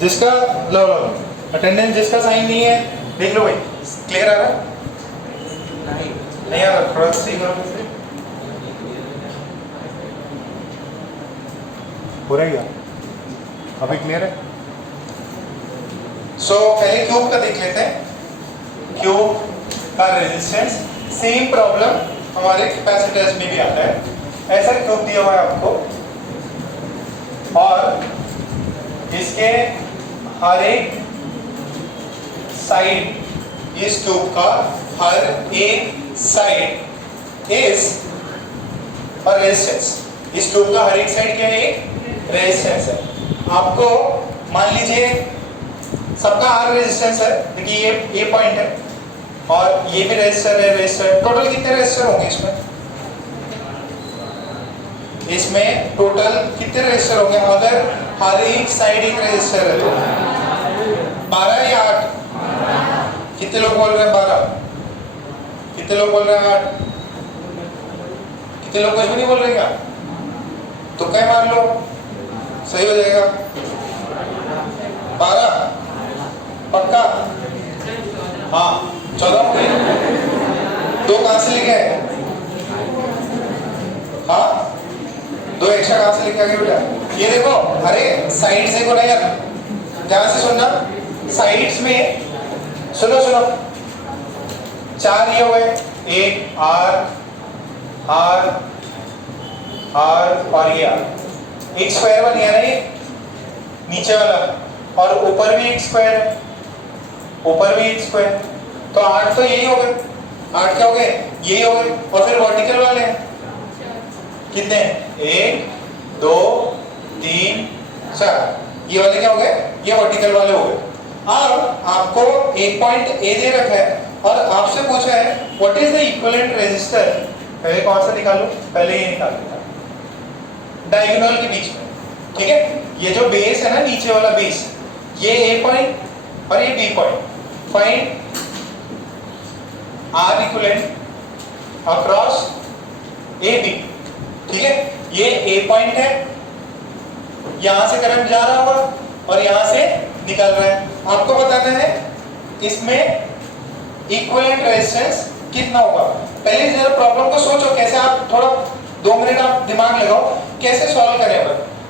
जिसका लो लो अटेंडेंस जिसका साइन नहीं है देख लो भाई, क्लियर आ रहा है? नहीं आ रहा, थोड़ा सही करो। हो रहा है क्या? अभी क्लियर है? सो पहले क्यूब का देख लेते हैं। क्यूब का रेजिस्टेंस, सेम प्रॉब्लम हमारे कैपेसिटर्स में भी आता है। ऐसा क्यूब दिया हुआ है आपको और इसके हर एक साइड, इस क्यूब का हर एक साइड इज और रेजिस्टेंस, इस ट्यूब का हर एक साइड क्या है? एक रेजिस्टेंस है। आपको मान लीजिए सबका आर रेजिस्टेंस है, देखिए ये पॉइंट है और ये भी रेजिस्टर है, रेजिस्टर टोटल कितने रेजिस्टर होंगे इसमें? इसमें टोटल कितने रेजिस्टर होंगे अगर हर एक साइड एक रेजिस्टर है तो? 12 या 8? कितने लोग बोल रहे हैं 12? कितने लोग बोल रहे हैं 8? कितने लोग कुछ भी नहीं बोल रहे क्या? तो क्या मान लो सही हो जाएगा। 12 पक्का? हाँ 14 हो गए। 2 कहां से लेके आए? हाँ 2 एक्स्ट्रा कहां से लेके आ गए बेटा? ये देखो, अरे साइड से को नहीं यार, ध्यान से सुनना। साइड्स में सुनो 4 ये हुए, एक आर आर आर और ये आर, एक स्क्वायर बन गया ना ये नीचे वाला, और ऊपर भी एक स्क्वायर है, ऊपर भी एक स्क्वायर, तो 8 तो यही हो गए। 8 क्या हो गए? यही हो गए। और फिर वर्टिकल वाले हैं कितने? 1 2 3 4, ये वाले क्या हो गए? ये वर्टिकल वाले हो गए। अब आपको एक पॉइंट ए दे रखा है और आपसे पूछा है what is the equivalent resistor. पहले कौन सा निकालो? पहले ये निकाल देता डायगोनल के बीच में, ठीक है? ये जो बेस है ना, नीचे वाला बेस, ये ए पॉइंट और ये B point. Find R equivalent across A B, ठीक है? ये ए पॉइंट है, यहां से करंट जा रहा होगा और यहां से निकल रहा है। आपको बताना है इसमें इक्विवेलेंट रेजिस्टेंस कितना होगा। पहले जरा प्रॉब्लम को सोचो, कैसे आप थोड़ा 2 मिनट आप दिमाग लगाओ कैसे सॉल्व करें।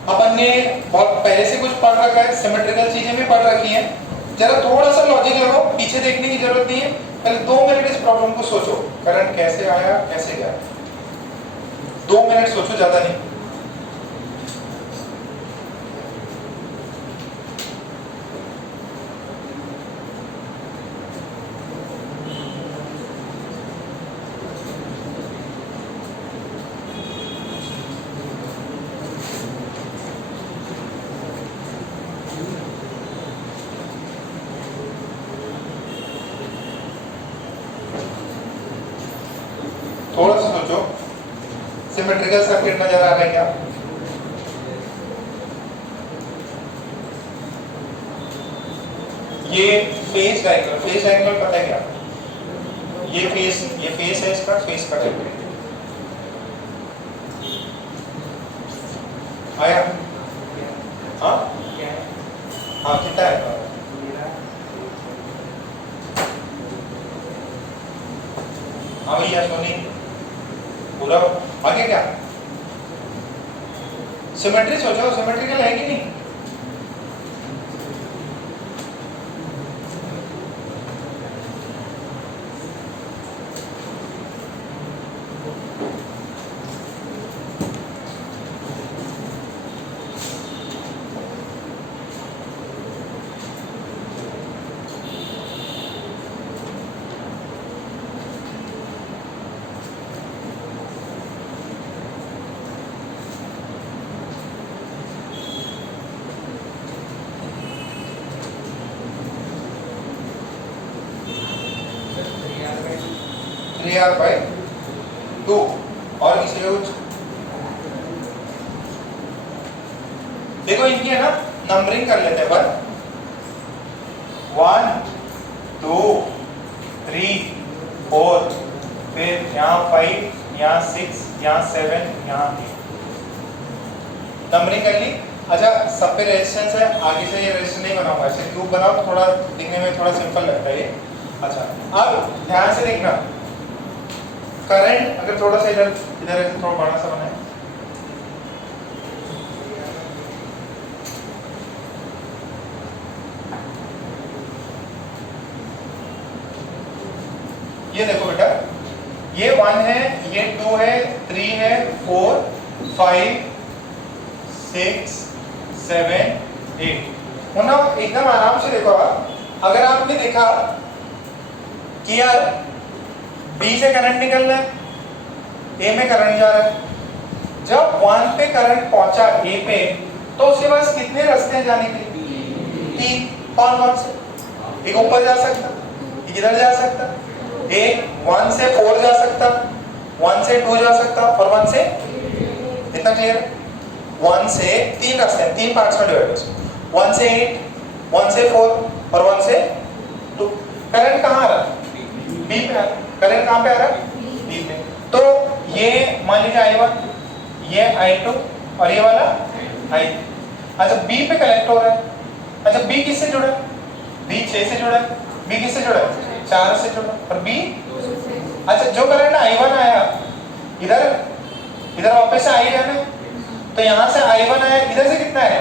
अपन ने बहुत पहले से कुछ पढ़ रखा है, सिमेट्रिकल चीजें भी पढ़ रखी हैं, जरा थोड़ा सा लॉजिक लगाओ, पीछे देखने की जरूरत नहीं है। पहले 2 मिनट इस प्रॉब्लम को सोचो, करंट कैसे आया कैसे गया। 2 मिनट सोचो, ज्यादा नहीं। थोड़ा सा सोचो, सिमेट्रिकल सर्किट नजर आ रहा है क्या? ये फेस डायग्राम, फेस डायग्राम पता है क्या? ये फेस है इसका, फेस का डायग्राम आया? हाँ हाँ कितना है? हाँ भैया सोनी पूरा आगे क्या? सिमेट्री सोचो, सिमेट्रिकल है कि नहीं? R/2 और किसी कुछ देखो, इनकी है ना नंबरिंग कर लेते हैं। 1 2 3 4, फिर यहाँ 5, यहाँ 6, यहाँ 7, यहाँ 8 नंबरिंग कर ली। अच्छा, सब पे रेजिस्टेंस है, आगे से ये रेजिस्टेंस नहीं बनाऊंगा, ऐसे क्यूब बनाओ तो थोड़ा दिखने में थोड़ा सिंपल लगता है ये। अच्छा, अब ध्यान से देखना, करंट अगर थोड़ा सा इधर इधर ऐसे थोड़ा बड़ा सा बनाए, ये देखो बेटा, ये 1 है, ये 2 है, 3 है, 4 5 6 7 8। ना एकदम आराम से देखो आप, अगर आपने देखा कि यार बी से करंट निकल रहा है, ए में करंट जा रहा है, जब 1 पे करंट पहुंचा ए पे तो उसके पास कितने रास्ते हैं जाने के लिए? 3। कौन कौन से? एक ऊपर जा सकता, एक इधर जा सकता, एक 1 से 4 जा सकता, 1 से 2 जा सकता और 1 से, इतना क्लियर है? 1 से 3 रास्ते हैं, 3 पार्ट्स में डिवाइड है, 1 से 8, 1 से 4 और 1 से 2। करंट कहाँ आ रहा है? बी पे आ रहा है। करंट कहाँ पे आ रहा है? बी पे। तो ये मान लीजिए I1, ये I2 और ये वाला I। अच्छा, बी पे कलेक्ट हो रहा है। अच्छा, बी किससे जुड़ा है? बी 6 से जुड़ा है। बी किससे जुड़ा है? 4 से जुड़ा और बी। अच्छा, जो करंट I1 आया इधर, इधर वापस से आई जाना, तो यहाँ से I1 आया, इधर से कितना है?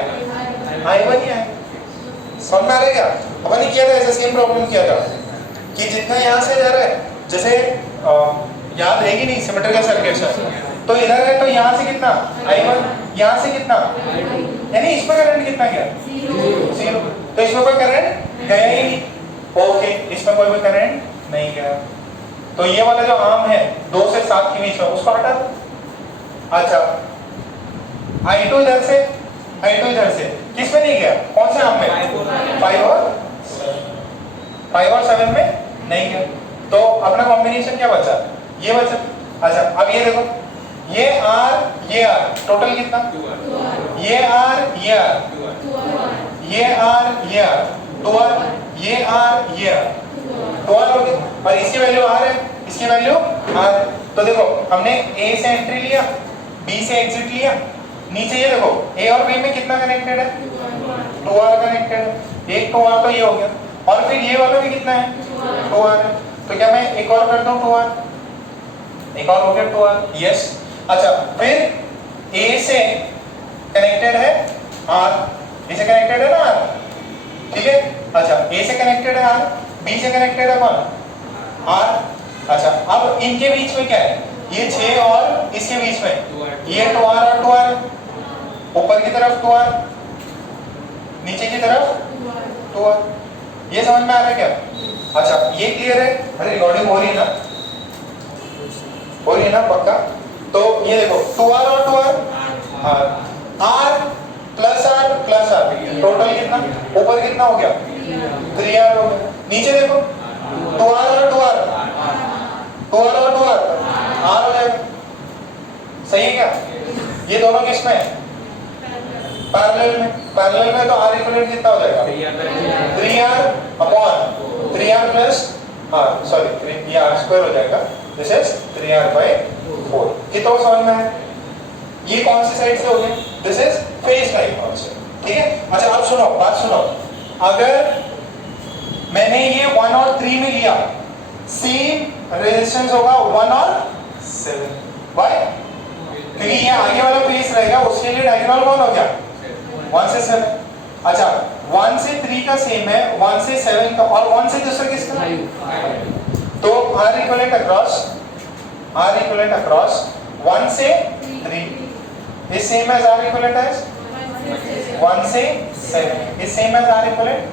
I1 ही आया। समझ में आ रहा है क्या? अपन ने किया था ऐसा सेम प्रॉब्लम किया था कि जितना यहाँ से जा रहा है, जैसे याद रहेगी नहीं सिमेट्रिकल सर्किट से, तो इधर है तो यहाँ से कितना I1, यहाँ से कितना, यानी इसमें करंट कितना गया? 0। तो इसमें कोई करंट गया ही नहीं। ओके, इसमें कोई भी करंट नहीं गया, तो ये वाला जो आर्म है 2 से 7 के बीच में, उसको हटा दो। अच्छा, I2 इधर से, I2 इधर से, किस में नहीं गया? कौन से आर्म में? 5 और 7 में नहीं गया। तो अपना कॉम्बिनेशन क्या बचा? ये बचा। अच्छा, अब ये देखो, ये R, ये R, टोटल कितना? ये R, ये R, ये R, ये R, 2R, ये R, ये R, 2R हो गया। और इसकी वैल्यू R है, इसकी वैल्यू R है। तो देखो, हमने A से एंट्री लिया, B से एग्जिट लिया, नीचे ये देखो A और B में कितना कनेक्टेड है? 2R कनेक्टेड है। एक 2R तो ये हो गया, और फिर ये वाला भी कितना है? 2R है। तो क्या मैं एक और कर दूं 2R? एक और हो गया 2R, यस। अच्छा, फिर A से कनेक्टेड है R, B से कनेक्टेड है ना R, ठीक है? अच्छा, A से कनेक्टेड है R, B से कनेक्टेड है कौन? R। अच्छा, अब इनके बीच में क्या है? ये 6 और इसके बीच में ये 2R और 2R, ऊपर की तरफ 2R, नीचे की तरफ 2R। ये समझ में आ रहा है क्या? अच्छा, ये क्लियर है? अरे रिकॉर्डिंग हो रही है ना? हो रही है ना पक्का? तो ये देखो 2R और 2R, R plus R plus R, total कितना? ऊपर कितना हो गया? 3R हो गया। नीचे देखो 2R और 2R, 2R और 2R, R हो जाएगा। सही है क्या? ये दोनों किस में है? पैरेलल में। पैरेलल में तो R इक्विवेलेंट कितना हो जाएगा? 3R upon 3R plus R, sorry ये R स्क्वायर हो जाएगा, दिस इज 3R/4। कितना समझ में है? ये कौन सी साइड से हो गया? This is phase line concept, ठीक है? अच्छा, अब सुनो, बात सुनो, अगर मैंने ये 1 और 3 में लिया, सेम रेजिस्टेंस होगा 1 और 7। व्हाई? क्योंकि ये आगे वाला फेज रहेगा, उसके लिए डायगोनल कौन हो गया? 1 से 7। अच्छा, 1 से 3 का सेम है, 1 से 7 का, और 1 से दूसरा किसका? तो R इक्विवेलेंट अक्रॉस 1 से 3 is same as R equivalent as 1 से 7 is same as R equivalent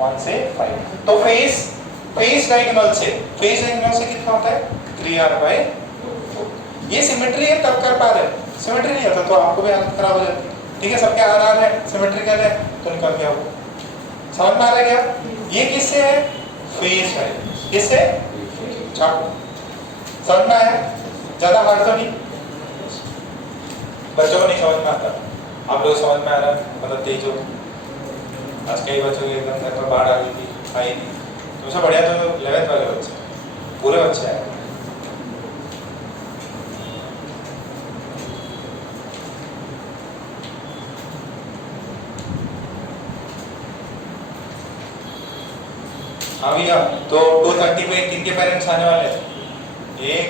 1 से 5। तो फेज डायगोनल से कितना होता है? 3R/4। ये सिमेट्री है तब कर पा रहे, सिमेट्री नहीं होता तो आपको भी हालत खराब हो जाती, ठीक है? सबके आधार है, सिमेट्रिकल है तो निकल गया वो। समझ में आ रहा है क्या? ये किससे है? फेज है। किससे? चार्ट। समझ में आया? ज्यादा हार्ड तो नहीं, बच्चों को नहीं समझ में आता, आप लोग समझ में आ रहा है? मतलब तेज हो। आज कई बच्चों के एकदम घर में बाढ़ आ गई थी, आई थी। तुमसे बढ़िया तो 11th वाले बच्चे, पूरे बच्चे आए। हाँ भैया, तो 230 पे किन के पेरेंट्स आने वाले हैं? 1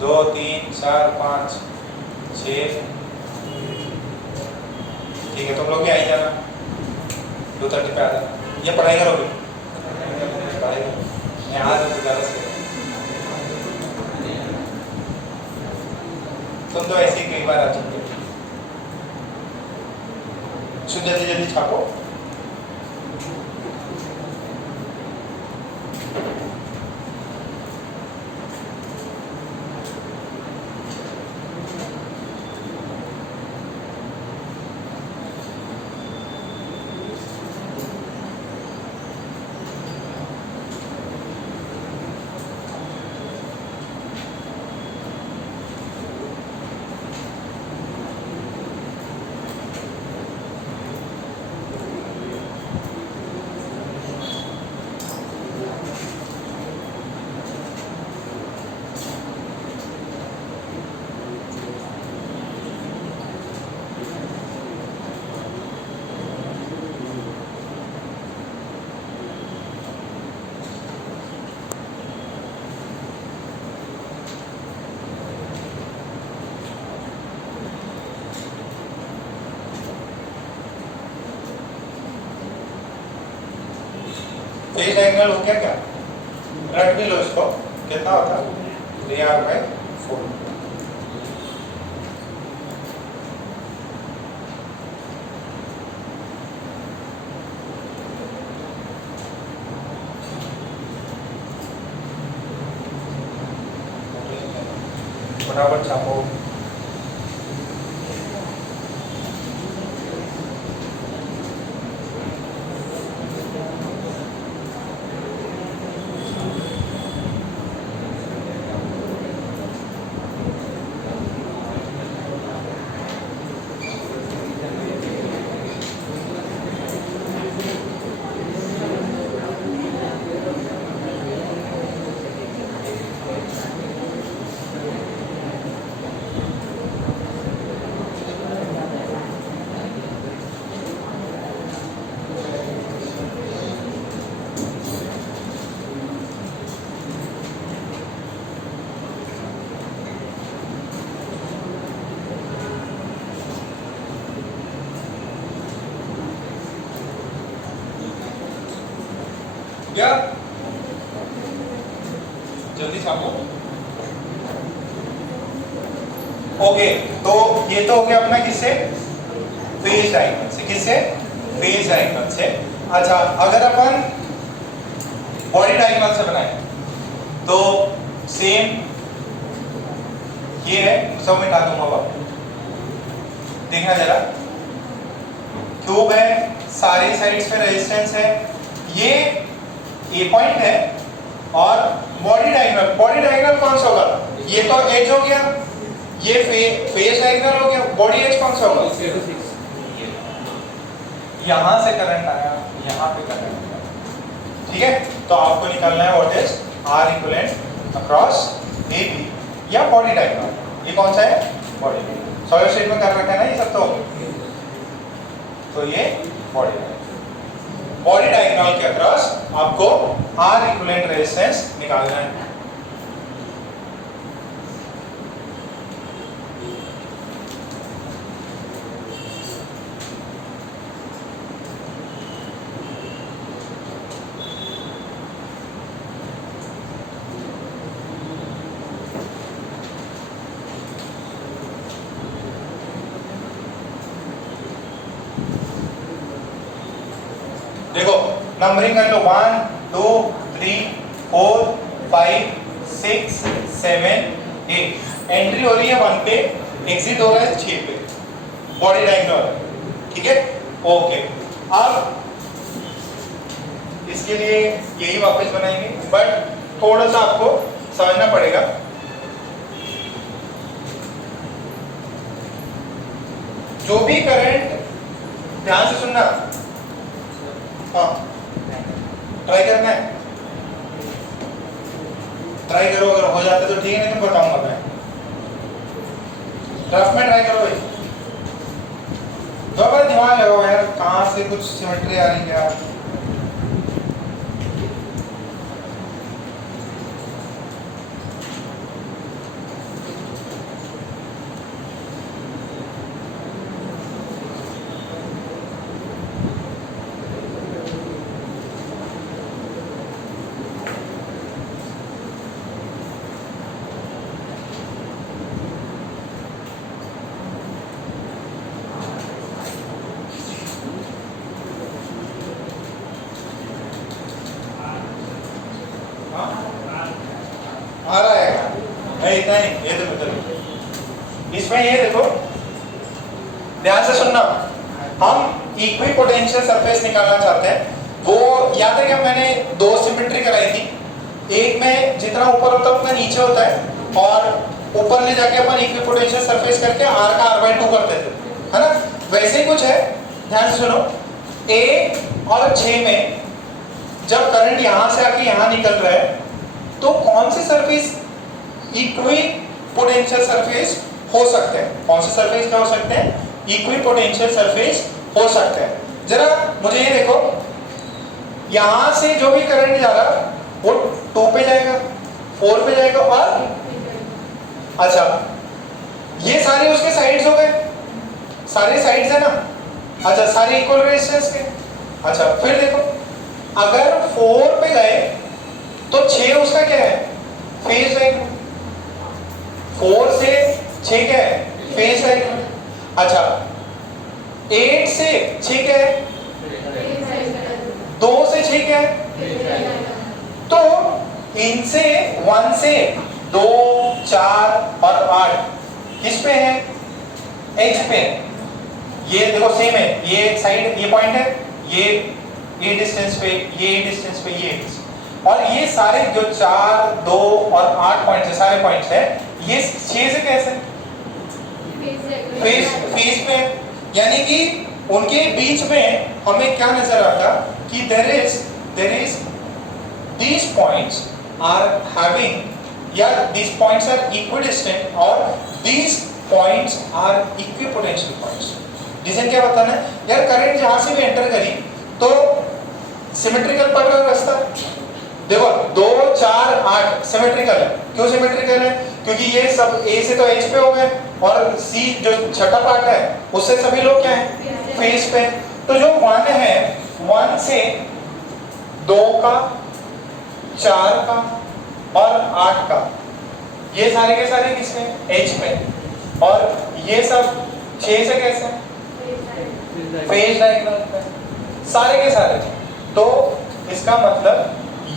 2 3 4 5 6। ठीक है, तुम लोग भी आ ही जाना, 230 पे आ जाना। ये पढ़ाई करोगे? पढ़ाई मैं आ जाऊँ तो ज़्यादा सही। तुम तो ऐसे ही कई बार आ चुके हो। जल्दी जल्दी छापो। फेज डायगोनल हो गया क्या? रट भी लो इसको, कितना होता है? 3r/4। फटाफट छापो। क्या जल्दी छापो। ओके, तो ये तो हो गया अपना किससे? फेज डायगोनल से। किससे? फेज डायगोनल से। अच्छा, अगर अपन बॉडी डायगोनल से बनाए तो सेम ये है, सब मिटा दूंगा अब। देखना जरा, क्यूब है, सारी साइड्स पे रेजिस्टेंस है, ये ए पॉइंट है, और बॉडी डायगोनल कौन सा होगा? ये तो एज हो गया, ये फेज डायगोनल हो गया, बॉडी एज कौन सा होगा? यहां से करंट आया, यहां पे करंट आया। ठीक है, तो आपको निकालना है what is R equivalent across A B या बॉडी डायगोनल। ये कौन सा है? बॉडी। सॉलिड स्टेट में कर रखा है ना ये सब। तो ये बॉडी डायगोनल के अक्रॉस आपको आर इक्विवेलेंट रेजिस्टेंस निकालना है। देखो नंबरिंग कर लो, 1 2 3 4 5 6 7 8। एंट्री हो रही है 1 पे, एग्जिट हो रहा है 6 पे, बॉडी डायगोनल। ठीक है, ओके। अब इसके लिए यही वापस बनाएंगे, बट थोड़ा सा आपको समझना पड़ेगा। जो भी करंट, ध्यान से सुनना, हाँ ट्राई करना है, ट्राई करो, अगर हो जाता तो ठीक है, नहीं तो बताऊंगा मैं। रफ में ट्राई करो भाई, तो दिमाग लगाओ यार, कहाँ से कुछ सिमेट्री आ रही है यार। इतना ही, ये देखो इसमें, ये देखो ध्यान से सुनना, हम इक्वी पोटेंशियल सरफेस निकालना चाहते हैं। वो याद है कि मैंने दो सिमेट्री कराई थी, एक में जितना ऊपर होता है उतना नीचे होता है, और ऊपर ले जाके अपन इक्वी पोटेंशियल सरफेस करके r का r/2 करते थे, है ना? वैसे ही कुछ है, ध्यान से सुनो। A और 6 में जब करंट यहां से आके यहां निकल रहा है, तो कौन से सरफेस इक्वी पोटेंशियल सरफेस हो सकते हैं? कौन से सरफेस क्या हो सकते हैं? इक्वी पोटेंशियल सरफेस हो सकते हैं। जरा मुझे ये देखो, यहां से जो भी करंट जा रहा वो 2 पे जाएगा, 4 पे जाएगा, और अच्छा ये सारे उसके साइड्स हो गए, सारे साइड्स है ना, अच्छा सारे इक्वल रेजिस्टेंस के। अच्छा फिर देखो, अगर 4 पे गए तो 6 उसका क्या है? फेज रहेगा। 4 से 6 क्या है? फेज रहेगा। अच्छा 8 से 6 क्या है? 2 से 6 क्या है? तो इनसे 1 से 2, 4 और 8 किस पे है? एच पे। ये देखो सेम है, ये साइड, ये पॉइंट है, ये डिस्टेंस पे, ये डिस्टेंस पे, ये डिस्टेंस, और ये सारे जो 4, 2 और 8 पॉइंट्स है, सारे पॉइंट्स है, ये 6 से कैसे? फेज पे। यानी कि उनके बीच में हमें क्या नजर आता कि there is these points are having, या these points are equidistant, और these points are equipotential points। Reason क्या बताना है यार? करंट जहां से भी एंटर करी तो सिमेट्रिकल पड़ रहा रास्ता। देखो 2, 4, 8 सिमेट्रिकल है। क्यों सिमेट्रिकल है? क्योंकि ये सब A से तो H पे हो गए, और C जो छठा पार्ट है उससे सभी लोग क्या है? फेज पे। तो जो 1 है, 1 से 2 का, 4 का और 8 का, ये सारे के सारे किसमें? H पे। और ये सब 6 से कैसे? फेज डायग्राम पे, सारे के सारे। तो इसका मतलब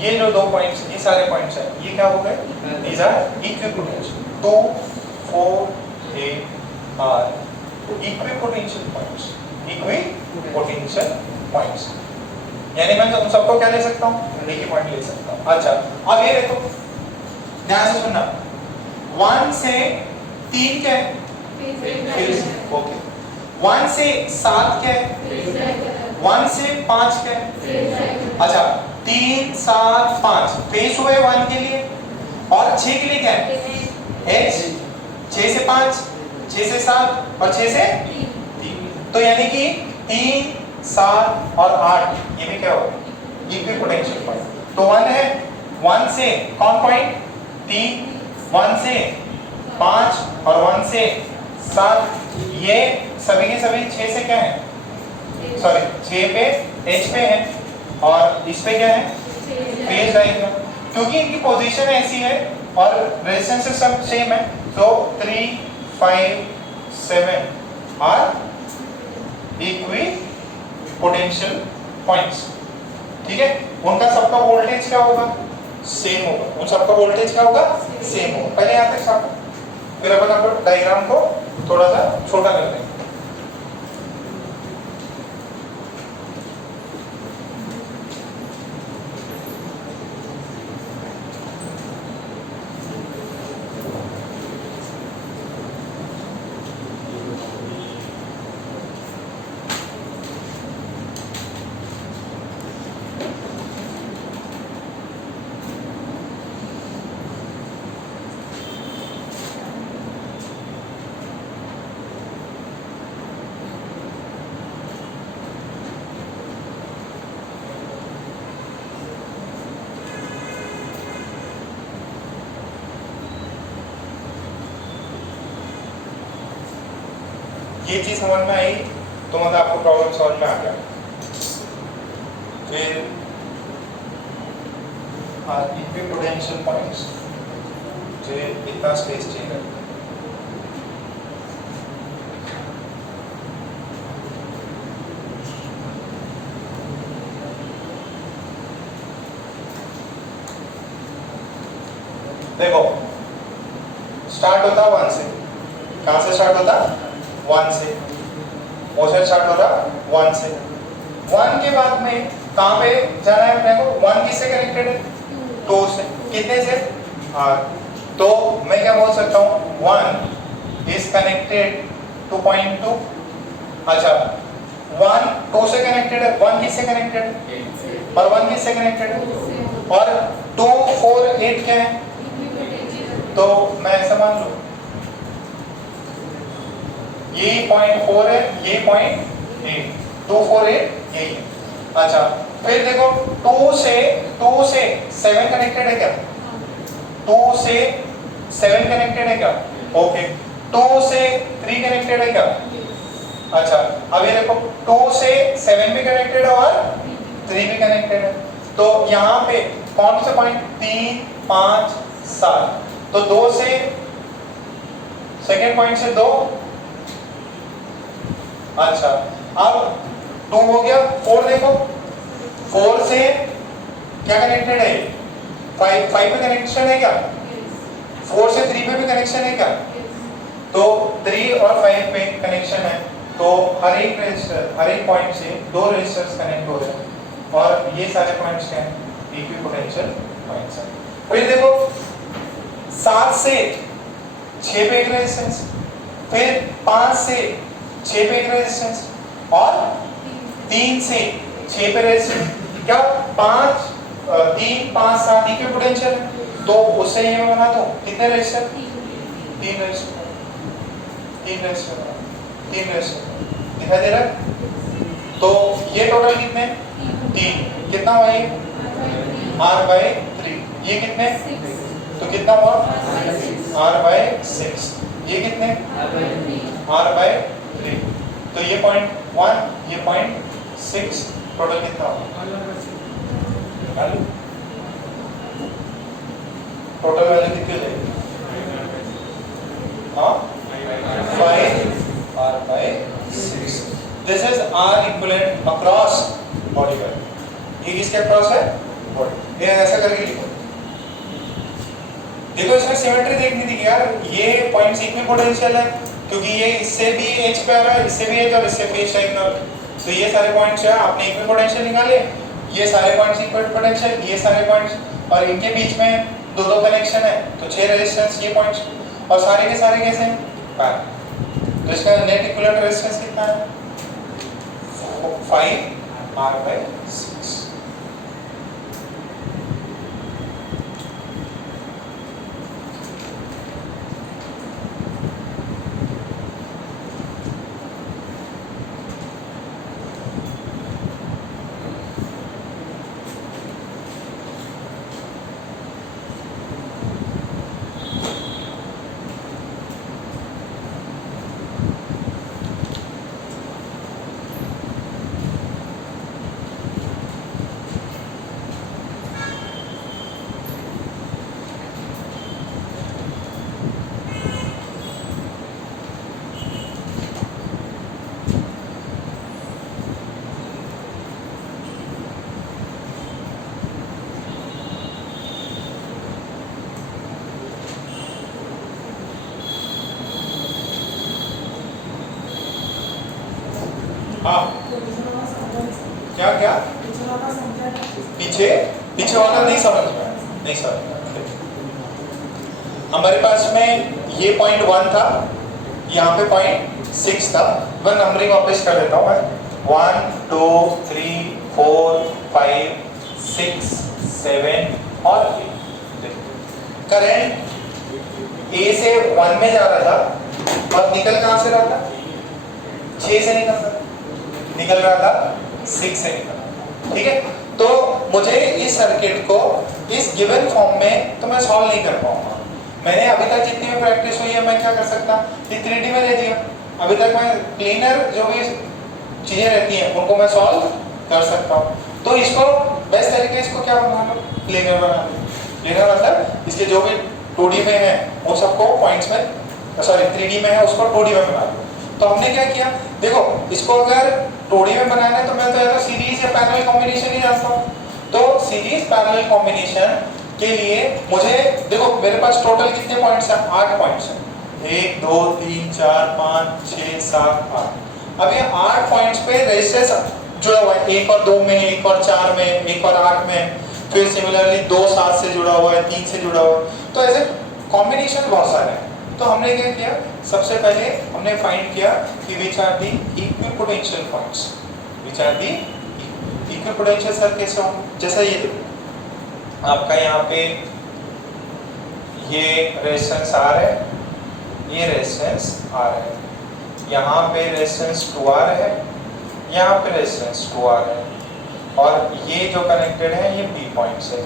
ये जो 2 पॉइंट्स, ये सारे पॉइंट्स हैं, ये क्या हो गए? These are equipotential. 2, 4, 8 are equipotential points, equipotential points. यानी मैं उन सबको क्या ले सकता हूँ? एक ही पॉइंट ले सकता हूँ। अच्छा अब ये देखो, ध्यान से सुनना, 1 से 3 क्या है? फेज। ओके। 1 से 7 क्या है? 1 से 5 क्या है? अच्छा 3, 7, 5 फेज हुए 1 के लिए, और 6 के लिए क्या है? H। 6 से 5, 6 से 7 और 6 से 3। तो यानी कि 3, 7 और 8 ये भी क्या होगा? Equipotential point. तो 1 है, 1 से कौन पॉइंट? 3, 1 से 5 और 1 से 7, ये सभी के सभी 6 से क्या है? सॉरी 6 पे H पे है, और इस पे क्या है? फेज आएगा, क्योंकि इनकी पोजीशन ऐसी है और रेजिस्टेंस सब सेम है। तो 3, 5, 7 आर इक्विपोटेंशियल पॉइंट्स। ठीक है, उनका सबका वोल्टेज क्या होगा? सेम होगा। उन सबका वोल्टेज क्या होगा? सेम होगा। पहले यहाँ तक सब, फिर अपन डायग्राम को थोड़ा सा छोटा कर देंगे। ये चीज समझ में आई तो मतलब आपको प्रॉब्लम समझ में आ गया। फिर इक्विपोटेंशियल पॉइंट्स जो इतना स्पेस चाहिए। देखो स्टार्ट होता 1 से। कहाँ से स्टार्ट होता? 1 से। मोशन स्टार्ट होता 1 से। 1 के बाद में कहाँ पे जाना है अपने को? 1 किससे कनेक्टेड है? 2 से। कितने से? R। तो मैं क्या बोल सकता हूँ? 1 इज कनेक्टेड टू पॉइंट 2। अच्छा 1 2 से कनेक्टेड है। 1 किससे कनेक्टेड है? और 1 किससे कनेक्टेड है? और 2 4 8 क्या है? तो मैं ऐसा मान लूं ये पॉइंट 4 है, ये पॉइंट 8, 2 4 8 यही है। अच्छा फिर देखो 2 से 7 कनेक्टेड है क्या? 2 से 7 कनेक्टेड है क्या? ओके। 2 से 3 कनेक्टेड है क्या? अच्छा अब ये देखो 2 से 7 भी कनेक्टेड है और 3 भी कनेक्टेड है। तो यहाँ पे कौन सा पॉइंट? 3 5 7। तो 2 से सेकेंड पॉइंट से 2। अच्छा अब 2 हो गया। 4 देखो 4 से क्या कनेक्टेड है? 5 पे कनेक्शन है क्या? 4 से 3 पे भी कनेक्शन है क्या? तो 3 और 5 पे कनेक्शन है। तो हर एक रेजिस्टर, हर एक पॉइंट से 2 रेजिस्टर्स कनेक्ट हो रहे हैं और ये सारे पॉइंट्स क्या हैं? इक्विपोटेंशियल पॉइंट्स हैं। फिर देखो 7 से 6 पे एक रेजिस्टेंस, फिर 5 से 6 पे एक रेजिस्टेंस और 3 से 6 पे रेजिस्टेंस। क्या 5 3 5 7 इक्विपोटेंशियल है। तो उससे ये मैं बना दूं कितने रेजिस्टर? 3 रेजिस्टर। 3 रेजिस्टर दिखाई दे रहा है? तो ये टोटल कितने? 3। कितना हुआ ये? R/3। ये कितने? तो कितना हुआ? R/6। ये कितने? R/3। तो ये पॉइंट 1, ये पॉइंट 6, टोटल कितना हुआ? टोटल वैल्यू कितनी हो जाएगी? हाँ 5 R/6। This is R equivalent across body wire. ये किसके अक्रॉस है? बॉडी। ये ऐसा करके लिखो। देखो इसमें सिमेट्री देखनी थी यार। ये पॉइंट्स इक्विपोटेंशियल है क्योंकि ये इससे भी एच पे आ रहा है, इससे भी एच और इससे भी एच डायगोनल। तो ये सारे पॉइंट्स है आपने इक्विपोटेंशियल निकाले। ये सारे पॉइंट्स इक्विपोटेंशियल, ये सारे पॉइंट्स और इनके बीच में 2 कनेक्शन है तो 6 रेजिस्टेंस ये पॉइंट्स और सारे के सारे कैसे हैं? पैरेलल। तो इसका नेट इक्विवेलेंट रेजिस्टेंस कितना है? 5 R/6। हाँ क्या क्या पीछे पीछे वाला नहीं समझ में नहीं समझ। हमारे पास में ये पॉइंट 1 था, यहाँ पे पॉइंट 6 था। मैं नंबरिंग वापस कर देता हूँ मैं। 1 2 3 4 5 6 7 और 8। करंट ए से 1 में जा रहा था और निकल कहाँ से रहा था? 6 से निकल रहा था 6 से निकल रहा। ठीक है, तो मुझे इस सर्किट को इस गिवन फॉर्म में तो मैं सॉल्व नहीं कर पाऊंगा। मैंने अभी तक जितनी भी प्रैक्टिस हुई है मैं क्या कर सकता, ये 3D में दे दिया। अभी तक मैं प्लेनर जो भी चीजें रहती हैं उनको मैं सॉल्व कर सकता हूँ। तो इसको बेस्ट तरीके इसको क्या बना लो, प्लेनर बना लो। प्लेनर मतलब इसके जो भी 2D में है वो सबको पॉइंट्स में, सॉरी 3D में है उसको 2D में बना लो। तो हमने क्या किया, देखो इसको अगर 2D में बनाना है तो मैं तो या तो सीरीज या पैरेलल कॉम्बिनेशन ही जानता हूँ। तो सीरीज पैरेलल कॉम्बिनेशन के लिए मुझे देखो मेरे पास टोटल कितने पॉइंट्स हैं? 8 पॉइंट्स हैं। 1 2 3 4 5 6 7 8। अब ये 8 पॉइंट्स पे रेजिस्टेंस जुड़ा हुआ है, 1 और 2 में, 1 और 4 में, 1 और 8 में, फिर सिमिलरली 2 7 से जुड़ा हुआ है, 3 से जुड़ा हुआ है। तो ऐसे कॉम्बिनेशन बहुत सारे हैं। तो हमने क्या किया, सबसे पहले हमने फाइंड किया कि which are the equipotential points, which are the equipotential sir कैसे होंगे? जैसा ये देखो आपका यहाँ पे ये रेजिस्टेंस R है, ये रेजिस्टेंस R है, यहाँ पे रेजिस्टेंस 2R है, यहाँ पे रेजिस्टेंस 2R है, और ये जो कनेक्टेड है ये B पॉइंट से,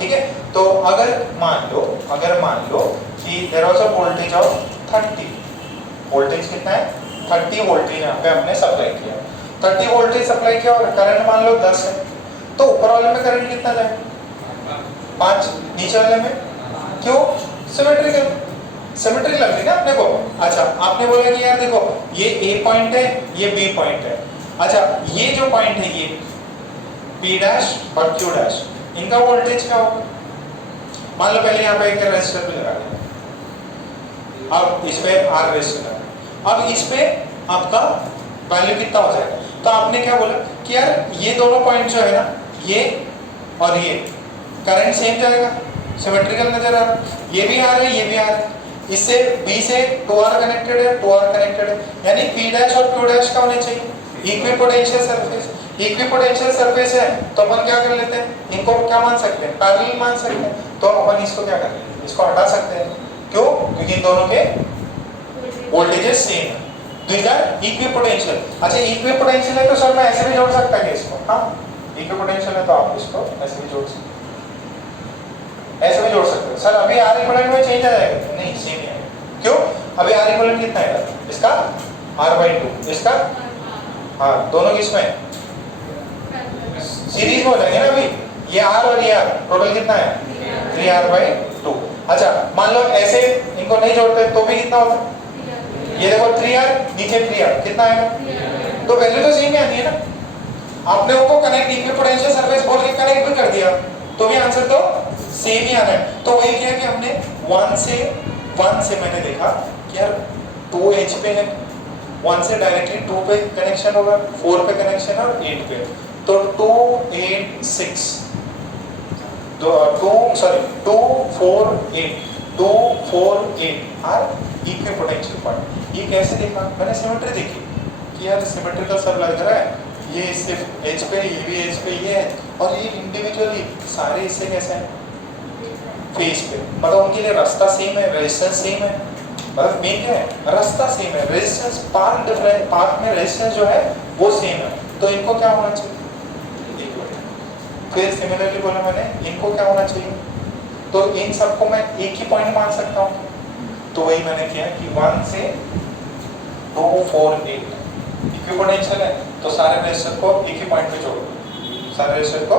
ठीक है। तो अगर मान लो कि there was a voltage of 30, voltage कितना है? 30 वोल्टेज यहाँ पे हमने सप्लाई किया, 30 वोल्टेज सप्लाई किया और करंट मान लो 10 है, तो ऊपर वाले में करंट कितना जाएगा? 5, नीचे वाले में? क्यों? सिमेट्रिक लग रही है ना अपने को। अच्छा, आपने बोला कि यार देखो ये A पॉइंट है, ये B पॉइंट है। अच्छा, ये जो पॉइंट है ये P डैश और Q डैश, इनका वोल्टेज क्या होगा? मान लो पहले यहाँ पे एक रेजिस्टर पे लगा दिया, अब इस पे R रेजिस्टर लगा, अब इस पे आपका वैल्यू कितना हो जाएगा? तो आपने क्या बोला कि यार ये दोनों पॉइंट जो है ना, ये और ये करंट सेम जाएगा, सिमेट्रिकल नजर आ रहा है, ये भी आ रहा है, ये भी आ रहा है, इससे B से 2R कनेक्टेड है, 2R कनेक्टेड है, यानी P डैश और Q डैश का होने चाहिए इक्विपोटेंशियल सरफेस। इक्विपोटेंशियल सरफेस है तो अपन क्या कर लेते हैं, इनको क्या मान सकते हैं? पैरेलल मान सकते हैं। तो अपन इसको क्या कर लेते हैं, इसको हटा सकते हैं। क्यों? क्योंकि इन दोनों के वोल्टेजेस सेम है, तो इधर इक्विपोटेंशियल। अच्छा, इक्विपोटेंशियल है तो सर मैं ऐसे भी जोड़ सकता है इसको? हाँ, इक्विपोटेंशियल है तो आप इसको ऐसे भी जोड़ सकते हैं, ऐसे भी जोड़ सकते हो। सर अभी आर इक्विवेलेंट में चेंज आ जाएगा? नहीं, सेम ही है। क्यों? अभी आर इक्विवेलेंट कितना है इसका? R/2, इसका हाँ, दोनों किसमें सीरीज में हो जाएंगे ना। अभी ये R और ये R टोटल कितना है? 3R/2। अच्छा, मान लो ऐसे इनको नहीं जोड़ते तो भी कितना होता? ये देखो 3R नीचे 3R कितना आएगा? तो वैल्यू तो सेम ही आनी है ना। आपने उनको कनेक्ट इक्विपोटेंशियल सरफेस बोल के कनेक्ट भी कर दिया तो भी आंसर तो सेम ही आना है। तो वही किया कि हमने 1 से मैंने देखा कि यार 2H पे है, 1 से डायरेक्टली 2 पे कनेक्शन होगा, 4 पे कनेक्शन और 8 पे, तो 2 8 6 2 4 8 आर इक्विपोटेंशियल पॉइंट। ये कैसे देखा? मैंने सिमेट्री देखी कि यार सिमेट्रिकल सब लग रहा है, ये सिर्फ एच पे, ये भी एच पे, ये है, और ये इंडिविजुअली सारे इससे कैसे हैं? फेस पे, मतलब उनके लिए रास्ता सेम है, रेजिस्टेंस सेम है, मतलब मेन क्या है? रास्ता सेम है, रेजिस्टेंस पाथ डिफरेंट, पाथ में रेजिस्टेंस जो है वो सेम है, तो इनको क्या होना चाहिए? फिर सिमिलरली बोला मैंने, इनको क्या होना चाहिए? तो इन सबको मैं एक ही पॉइंट मान सकता हूँ, तो वही मैंने किया कि 1 से 2 4 8 इक्विपोटेंशियल है, तो सारे रेजिस्टर को एक ही पॉइंट पे जोड़ दो, सारे रेजिस्टर को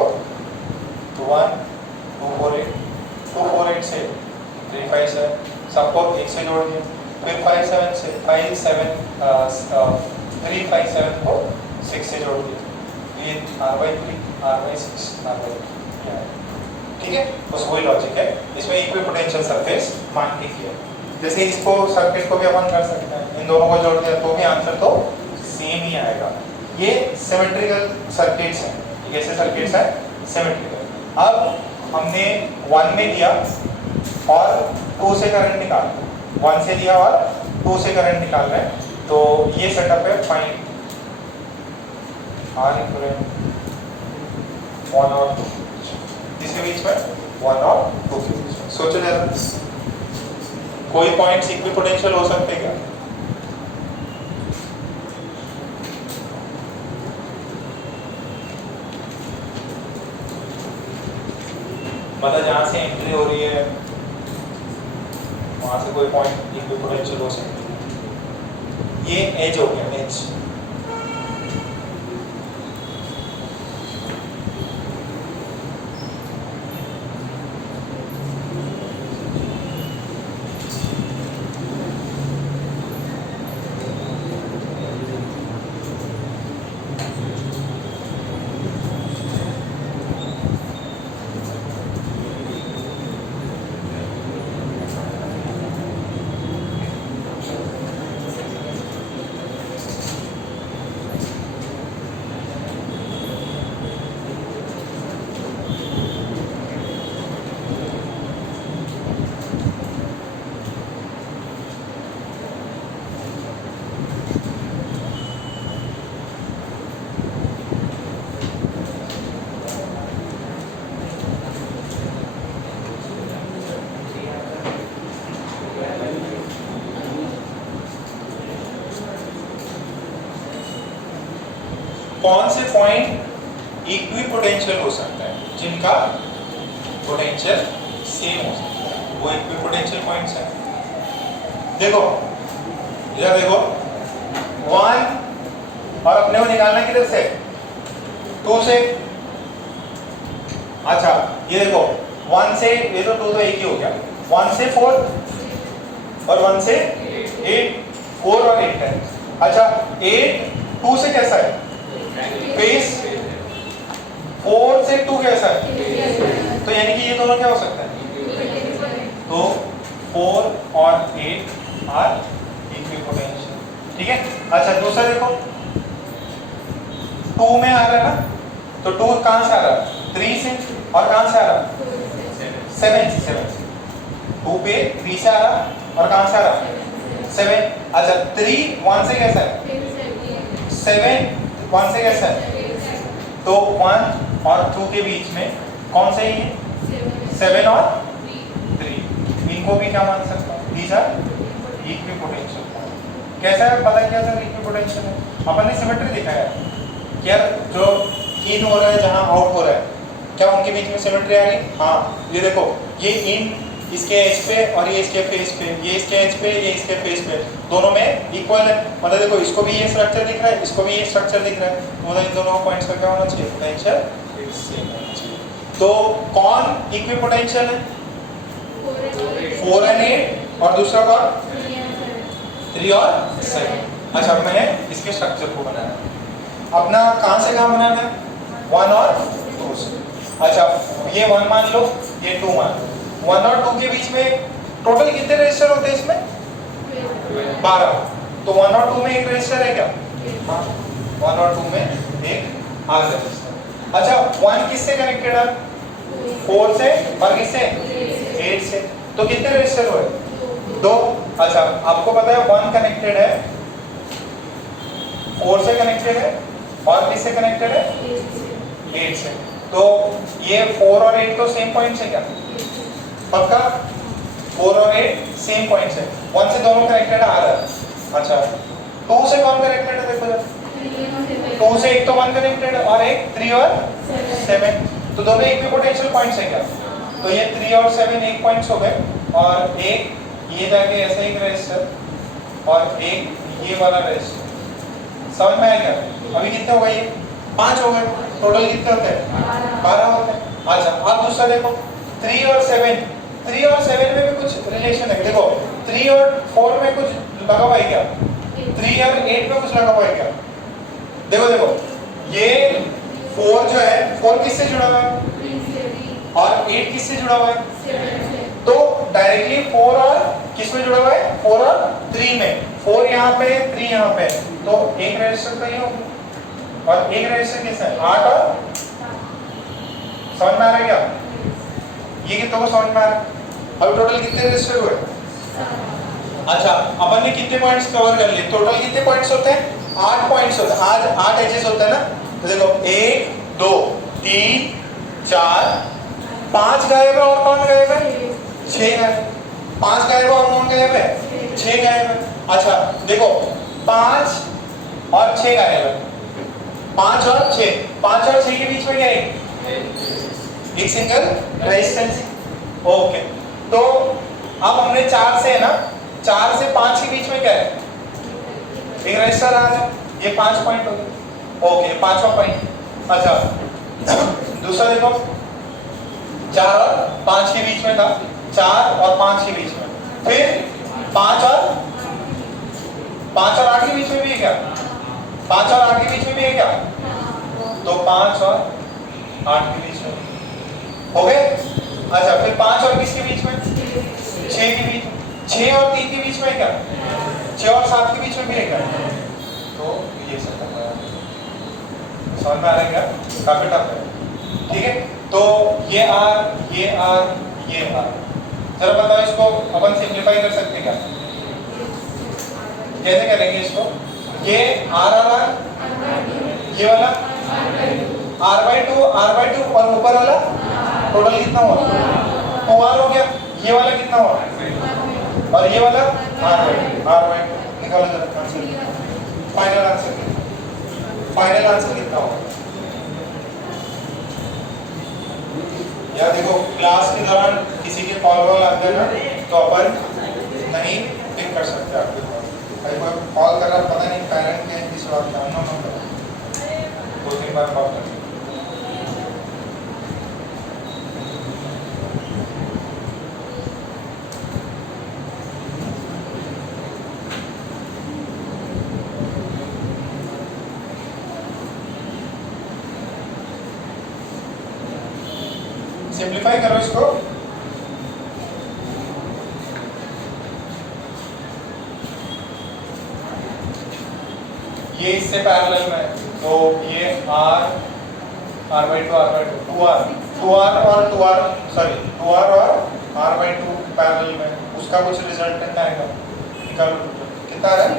1 2 4 8 2 4 8 से 3 5 7 सबको एक से जोड़ दिया, फिर 5 7 से 5 7 3 5 7 को 6 से जोड़ दिया, ये R/3 R/6 R/3, ठीक है। बस वही लॉजिक है, इसमें इक्विपोटेंशियल सरफेस मान के किया। जैसे इसको सर्किट को भी अपन कर सकते हैं, इन दोनों को जोड़ दिया तो भी आंसर तो सेम ही आएगा। ये सिमेट्रिकल सर्किट्स हैं, कैसे सर्किट्स हैं? सिमेट्रिकल। अब हमने 1 में दिया और 2 से करंट निकाल, 1 से दिया और 2 से करंट निकाल रहे हैं, तो ये सेटअप है फाइंड R इक्विवेलेंट 1 और 2, इसके बीच में 1 और 2 के बीच में। सोचो जरा, कोई पॉइंट्स इक्विपोटेंशियल हो सकते हैं क्या? मतलब जहां से एंट्री हो रही है वहां से कोई पॉइंट इक्विपोटेंशियल हो सकती है। ये एज हो गया, एज। कौन से पॉइंट इक्विपोटेंशियल हो सकता है, जिनका पोटेंशियल सेम हो सकता है, वो इक्विपोटेंशियल पॉइंट्स हैं। देखो इधर देखो, 1 और अपने को निकालना किधर से, 2 से। अच्छा ये देखो 1 से, ये तो 2 तो एक ही हो गया, 1 से 4 और 1 से 8, 4 और 8 है। अच्छा 8 2 से कैसा है, फेस, 4 से 2 कैसा है, तो यानी कि ये दोनों क्या हो सकता है, तो 4 और 8 आर इक्विपोटेंशियल, ठीक है। अच्छा दूसरा देखो, 2 में आ रहा है ना, तो 2 कहां से आ रहा है, 3 से, और कहां से आ रहा है, 7 से, 2 पे 3 से आ रहा और कहां से आ रहा, 7। अच्छा 3 1 से कैसा है, 7 1 से कैसा है, तो 1 और 2 के बीच में कौन सा ही है, 7 और 3, इनको भी क्या मान सकता हूँ, दीज आर इक्विपोटेंशियल। कैसा है पता क्या सर इक्विपोटेंशियल है, अपन ने सिमेट्री दिखाया कि यार जो इन हो रहा है जहाँ आउट हो रहा है, क्या उनके बीच में सिमेट्री आ गई, हाँ ये देखो, ये इन इसके एज पे और ये इसके फेस पे, ये इसके एज पे ये इसके फेस पे, दोनों में इक्वल है, मतलब देखो इसको भी ये स्ट्रक्चर दिख रहा है, इसको भी ये स्ट्रक्चर दिख रहा है, मतलब इन दोनों पॉइंट्स का क्या होना चाहिए, पोटेंशियल सेम होना चाहिए। तो कौन इक्विपोटेंशियल है, 4 और 8, और दूसरा कौन, 3 और 7। अच्छा अब मैंने इसके स्ट्रक्चर को बनाना है, अपना कहाँ से कहाँ बनाना है, 1 और 2 से। अच्छा ये 1 मान लो, ये 2 मान लो, 1 और 2 के बीच में टोटल कितने रजिस्टर होते हैं इसमें, 12, तो 1 और 2 में एक रजिस्टर है क्या, हाँ 1 और 2 में एक आर रजिस्टर। अच्छा 1 किससे कनेक्टेड है, 4 से, और किससे, 8 से, तो कितने रजिस्टर हुए, 2। अच्छा आपको पता है 1 कनेक्टेड है 4 से कनेक्टेड है, और किससे कनेक्टेड है, 8 से, तो ये 4 और 8 तो सेम पॉइंट है क्या, पक्का, 4 और 8 सेम पॉइंट्स है, 1 से दोनों कनेक्टेड आ रहा है। अच्छा 2 से कौन कनेक्टेड है, देखो जरा, 2 से एक तो 1 कनेक्टेड है और एक 3 और 7, तो दोनों इक्विपोटेंशियल पॉइंट्स है क्या, तो ये 3 और 7 एक पॉइंट्स हो गए, और एक ये जाके ऐसे एक रजिस्टर और एक ये वाला रजिस्टर, समझ में आया क्या, अभी कितने हो गए, ये 5 हो गए, टोटल कितने होते हैं, 12 होते हैं। अच्छा अब दूसरा देखो, 3 और 7, 3 और 7 में भी कुछ रिलेशन है, देखो 3 और 4 में कुछ लगा हुआ है क्या, 3 और 8 में कुछ लगा हुआ है क्या, देखो देखो ये 4 जो है, 4 किससे जुड़ा हुआ है, और 8 किससे जुड़ा हुआ है, तो डायरेक्टली 4 और किस में जुड़ा हुआ है, 4 और 3 में, 4 यहाँ पे 3 यहाँ पे, तो एक रजिस्टर तो ये होगा, और एक रजिस्टर किससे है, 8 और, समझ में आ रहा है क्या, ये कितनों को समझ में आ रहा है, अब टोटल कितने रजिस्टर हुए, अच्छा अपन ने कितने पॉइंट्स कवर कर लिए, टोटल कितने पॉइंट्स होते हैं, 8 पॉइंट्स होते हैं, आज 8 एजेस होते हैं ना, तो देखो 1 2 3 4 5 गायब है, और कौन गायब है, 6 गायब, 5 गायब है और कौन गायब है, 6 गायब है। अच्छा देखो 5 और 6 गायब है, 5 और 6, 5 और 6 के बीच में क्या है, एक सिंगल रेजिस्टेंस, ओके। तो अब हमने 4 से है ना, 4 से 5 के बीच में क्या है, एक रजिस्टर आ रहा है, ये 5 पॉइंट हो गए, ओके 5वां पॉइंट। अच्छा दूसरा देखो, 4 और 5 के बीच में था, 4 और 5 के बीच में, फिर 5 और 8 के बीच में भी है क्या, 5 और 8 के बीच में भी है क्या, तो 5 और 8 के बीच में हो गए। अच्छा फिर 5 और किसके बीच में, 6 के बीच, 6 और 3 के बीच में है क्या, 6 और 7 के बीच में भी है क्या, तो ये सब समझ में आ रहा है क्या, काफी टफ है, ठीक है। तो ये आर ये आर ये आर, जरा बताओ इसको अपन सिंप्लीफाई कर सकते हैं क्या, कैसे करेंगे इसको, ये आर आर आर, ये वाला r/2 और ऊपर वाला टोटल कितना हुआ, 2r हो गया, ये वाला कितना हुआ, और ये वाला r/2 निकालो जरा answer, final answer final answer कितना होगा? या देखो क्लास के दौरान किसी के कॉल वॉल आते हैं ना तो अपन नहीं पिक कर सकते आपके कॉल। कोई कॉल कर रहा पता नहीं पेरेंट के किस बात का नंबर 2-3 बार कॉल कर। सिंप्लीफाई करो इसको। ये इससे पैरेलल में तो ये r r/2 r/2 2r और 2r सॉरी 2r और r/2 पैरेलल में उसका कुछ रिजल्ट कितना आएगा? निकालो कितना आ रहा है?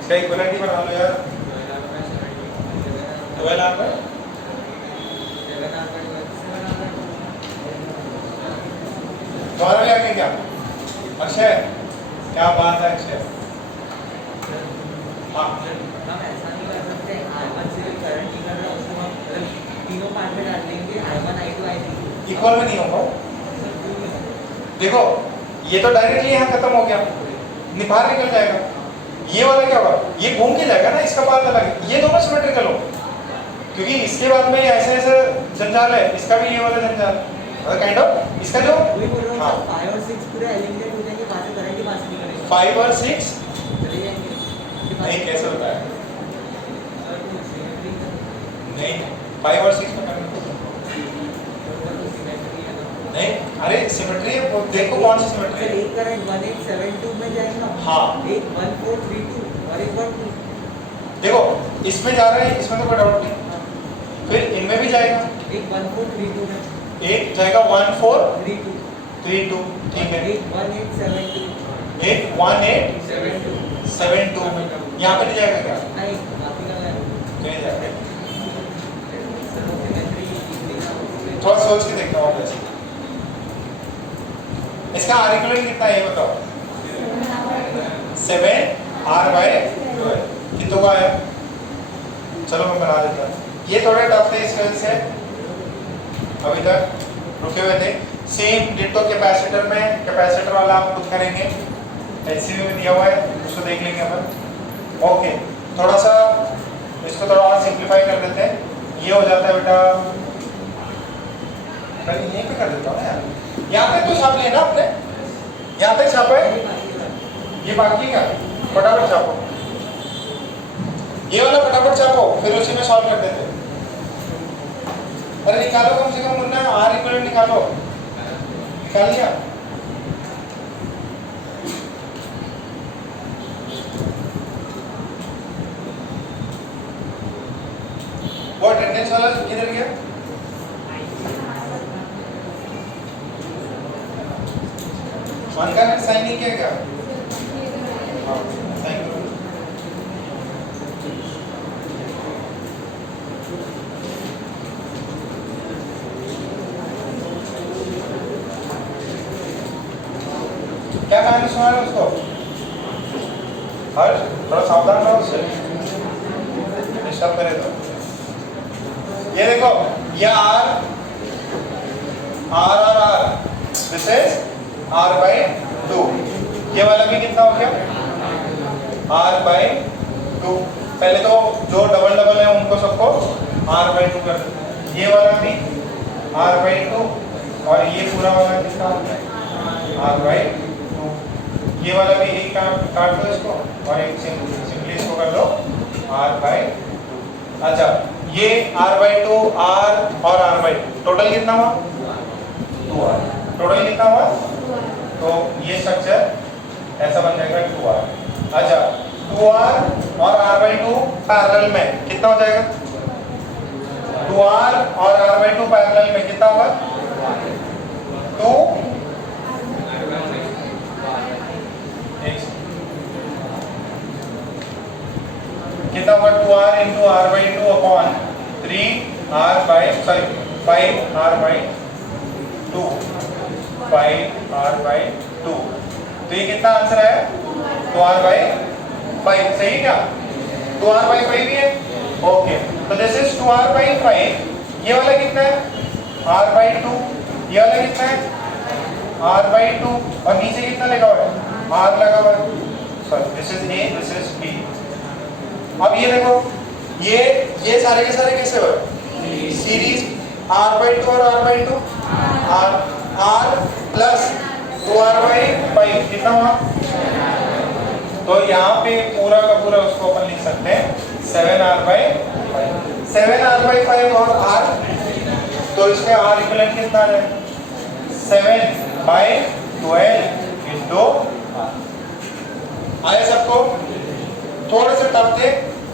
इसका इक्विवेलेंट ही बना लो यार। 12r में दोबारा भी आगे क्या अक्षय? क्या बात है अक्षय? हाँ हम ऐसा नहीं कर सकते I1 से करंट निकल रहा है उसको हम तीनों पार्ट में डाल देंगे I1 I2 I3 इक्वल में नहीं होगा। देखो ये तो डायरेक्टली यहाँ खत्म हो गया, बाहर निकल जाएगा। ये वाला क्या होगा? ये घूम के जाएगा ना, इसका पाथ अलग है। ये दोनों सिमेट्रिकल हो क्योंकि इसके बाद में ऐसे ऐसे जंजाल है, इसका भी ये वाला जंजाल काइंड ऑफ। इसका जो वही बोल रहा हूं हाँ 5 और 6 पूरे एलिमिनेट हो जाएंगे, वहां से करंट ही पास नहीं करेंगे। 5 और 6 चले जाएंगे नहीं, कैसे होता है? नहीं 5 और 6 में करना नहीं। अरे सिमेट्री है, देखो कौन सी सिमेट्री है। एक करंट 1872 में जाएगा। हाँ एक 1432 और एक 12। देखो इसमें जा रहा है, इसमें तो कोई डाउट नहीं। फिर इनमें भी जाएगा, एक 1432 में एक जाएगा 1432 ठीक है। एक 1872 एक 1872 यहाँ पे नहीं जाएगा क्या? नहीं बाकी का है नहीं जाएगा। थोड़ा सोच के देखता हूँ वैसे। इसका आर इक्विवेलेंट कितना है ये बताओ? 7r/12 कितनों का आया? चलो मैं बना देता हूँ। ये थोड़ा टफ थे इस वजह से अभी तक रुके हुए थे। सेम डिटो कैपेसिटर में, कैपेसिटर वाला आप खुद करेंगे, एलसीडी में दिया हुआ है उसको देख लेंगे अपन। ओके थोड़ा सा इसको थोड़ा और सिंप्लीफाई कर देते हैं। ये हो जाता है बेटा, पहले यहीं पे कर देता हूँ यार। यहाँ पे तो छाप लेना आपने, यहाँ तक छापा है, ये बाकी का फटाफट छापो। ये वाला फटाफट छापो, फिर उसी में सॉल्व कर देते। अरे निकालो कम से कम मुन्ना, आर इक्विवेलेंट निकालो। निकाल लिया? वो अटेंडेंस वाला किधर गया? उनका साइन नहीं किया क्या? हाँ साइन करो। क्या कहानी सुना रहे उसको? हर्ष थोड़ा सावधान रहो उससे, डिस्टर्ब करे तो। ये देखो ये आर और आर, दिस इज r/2। ये वाला भी कितना हो गया? r/2। पहले तो जो डबल डबल है उनको सबको r/2 कर दो। ये वाला भी r/2 और ये पूरा वाला कितना हो गया? r/2। ये वाला भी एक काट दो इसको और एक सिंपली इसको कर लो r/2। अच्छा ये r/2 r और r/2 टोटल कितना हुआ? 2r। टोटल कितना हुआ? तो ये स्ट्रक्चर ऐसा बन जाएगा 2r। अच्छा 2r और r/2 पैरेलल में कितना हो जाएगा? 2r और r/2 पैरेलल में कितना होगा? 2 कितना होगा? 2r into r/2 upon 5r/2। तो ये कितना आंसर है? 2r/5 सही क्या? 2r/5 ही है। ओके, तो दिस इज 2r/5। ये वाला कितना है? r/2। ये वाला कितना है? r/2। और नीचे कितना लगा हुआ है? r लगा हुआ है। Sorry, this is a, this is b। अब ये देखो, ये सारे के सारे कैसे हो? सीरीज r/2 और r/2, r प्लस 2r/5 कितना हुआ? तो यहाँ पे पूरा का पूरा उसको अपन लिख सकते हैं 7r/5। 7r/5 और r, तो इसमें r इक्वलेंट कितना है? 7/12 इंटू r। आया सबको? थोड़े से टफ थे,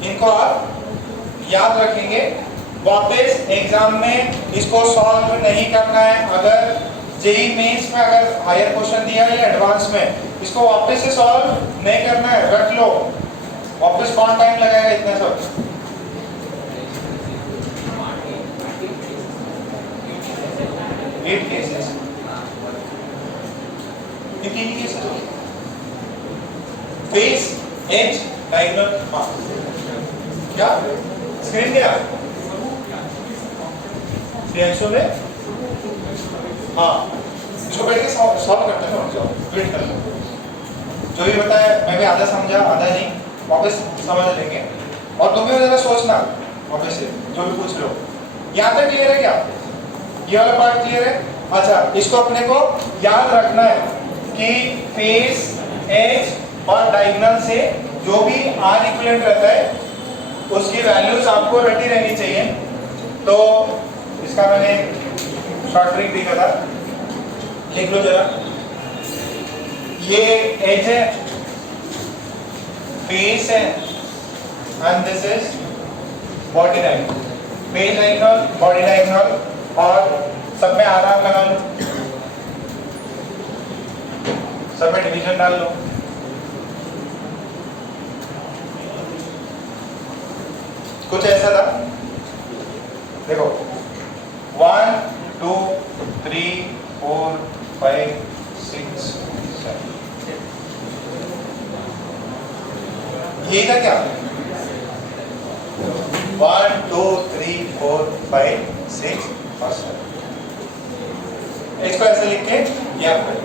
इनको आप याद रखेंगे। वापस एग्जाम में इसको सॉल्व नहीं करना है। अगर जेई मेंस में अगर हायर क्वेश्चन दिया है या एडवांस में, इसको वापस से सॉल्व नहीं करना है, रख लो। वापस कौन टाइम लगाएगा इतने सब? 8 केसेस, ये 3 केसेस हो। Face, edge, diagonal, mark. क्या स्क्रीन दिया? प्रियांशु ने? हाँ, इसको बैठ के सॉल्व करते हैं। वेट कर लो, जो भी बताया मैं भी आधा समझा आधा नहीं, वापस समझ लेंगे। और तुम्हें जरा सोचना वापस से जो भी पूछ लो। यहाँ तक क्लियर है क्या? ये वाला पार्ट क्लियर है? अच्छा, इसको अपने को याद रखना है कि फेस, एज और डायगोनल से जो भी आर इक्विवेलेंट रहता है उसकी वैल्यूज आपको रटी रहनी चाहिए। तो इसका मैंने शॉर्ट ट्रिक दिखा था, लिख लो जरा। ये एज है, फेस है, and this is body diagonal. Face diagonal, body diagonal, और सब में आराम लगा लो, सब में डिवीजन डाल लो। कुछ ऐसा था, देखो 1 2 3 4 5 6 7, ये था क्या? 1 2 3 4 5 6 और 7। इसको ऐसे लिख के याद करें।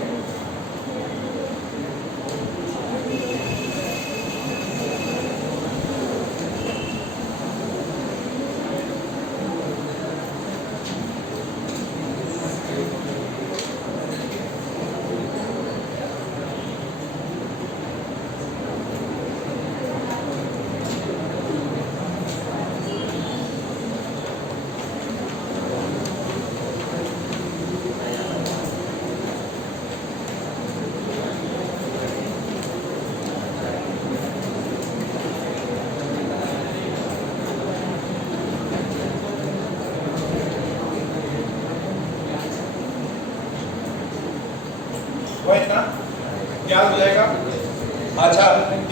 याद हो जाएगा। अच्छा,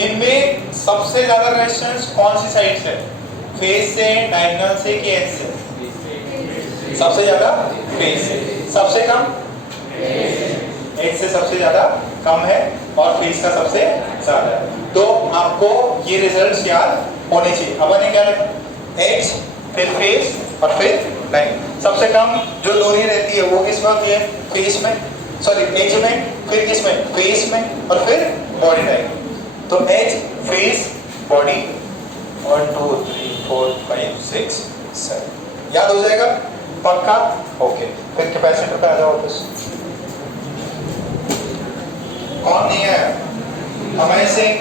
इनमें सबसे ज्यादा रेजिस्टेंस कौन सी साइड से? फेस से, डायगोनल से कि एज से? सबसे ज्यादा फेस से। सबसे कम एज से सबसे ज्यादा कम है, और फेस का सबसे ज्यादा है। तो आपको ये रिजल्ट्स याद होने चाहिए। अब मैंने क्या लिखा? एज, फिर फेस और फिर डायगोनल। सबसे कम जो दूरी रहती है वो किस में होती है? फेस में, सॉरी एज में, फिर किस में? फेस में, और फिर बॉडी डायगोनल। तो एज, फेस, बॉडी, 1 2 3 4 5 6 7 याद हो जाएगा? पक्का? ओके, फिर कैपेसिटर पे आ जाओ वापस। कौन नहीं आया? अमय सिंह,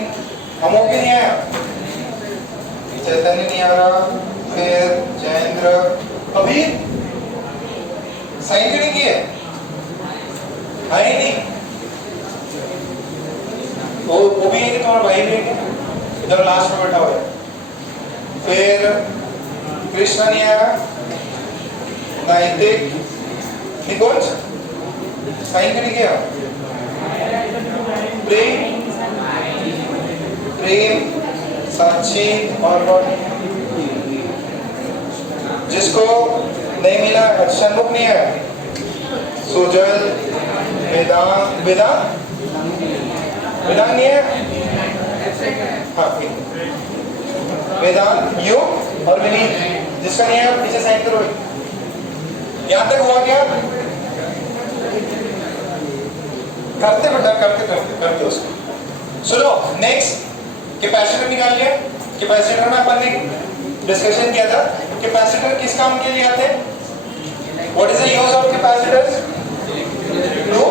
अमोके नहीं आया, चैतन्य नहीं आ रहा, फिर जयेंद्र, अभी साइन नहीं किए? है ही नहीं। वो भी है कि तुम्हारा भाई भी है क्या? इधर लास्ट में बैठा हुआ है। फिर कृष्णा नहीं आया, नैतिक, निकोज साइन नहीं किया, प्रेम, सचिन, और जिसको नहीं मिला, शनमुख नहीं आया, सुजल, वेदांत नहीं है, हाँ वेदांत यू और विनीत, जिसका नहीं है आप पीछे साइन करो। यहाँ तक हुआ क्या? करते बेटा, करते करते करते उसको। सुनो, नेक्स्ट कैपेसिटर निकाल लिया। कैपेसिटर में अपन ने डिस्कशन किया था, कैपेसिटर किस काम के लिए आते हैं? What is the use of capacitors? To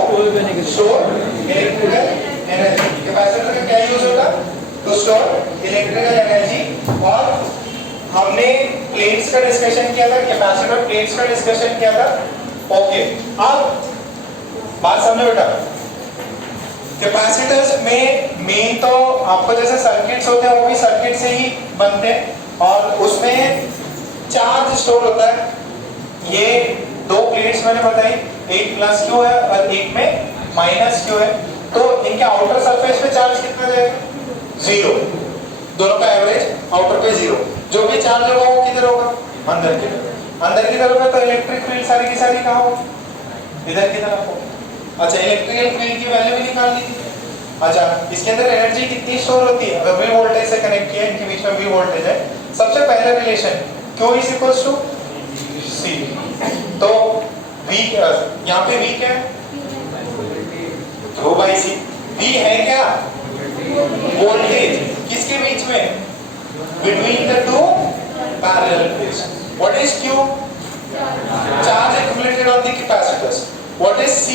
store electrical energy. Capacitor का क्या यूज होगा? To store electrical energy. और हमने प्लेट्स का डिस्कशन किया था, कैपेसिटर प्लेट्स का डिस्कशन किया था। ओके, अब बात समझो बेटा, कैपेसिटर्स में मेन तो आपको जैसे सर्किट्स होते हैं वो भी सर्किट से ही बनते हैं और उसमें चार्ज स्टोर होता है। ये दो प्लेट्स मैंने बताई, एक प्लस क्यू है और एक में माइनस क्यू है। तो इनके आउटर सरफेस पे चार्ज कितना जाएगा? 0। दोनों का एवरेज आउटर पे 0। जो भी चार्ज होगा वो किधर होगा? अंदर की तरफ। अंदर की तरफ है तो इलेक्ट्रिक फील्ड सारी की सारी कहाँ होगी? इधर की तरफ होगी। अच्छा, इलेक्ट्रिकल फील्ड की वैल्यू भी निकाल ली। अच्छा, इसके अंदर एनर्जी कितनी स्टोर होती है? अगर वी वोल्टेज से कनेक्ट किया, इनके बीच में वी वोल्टेज है। सबसे पहले relation Q is equals to C। तो V यहाँ पे V क्या है? Q by C। V है क्या? वोल्टेज। किसके बीच में? Between the two parallel plates. What is Q? Charge accumulated on the capacitors. What is C?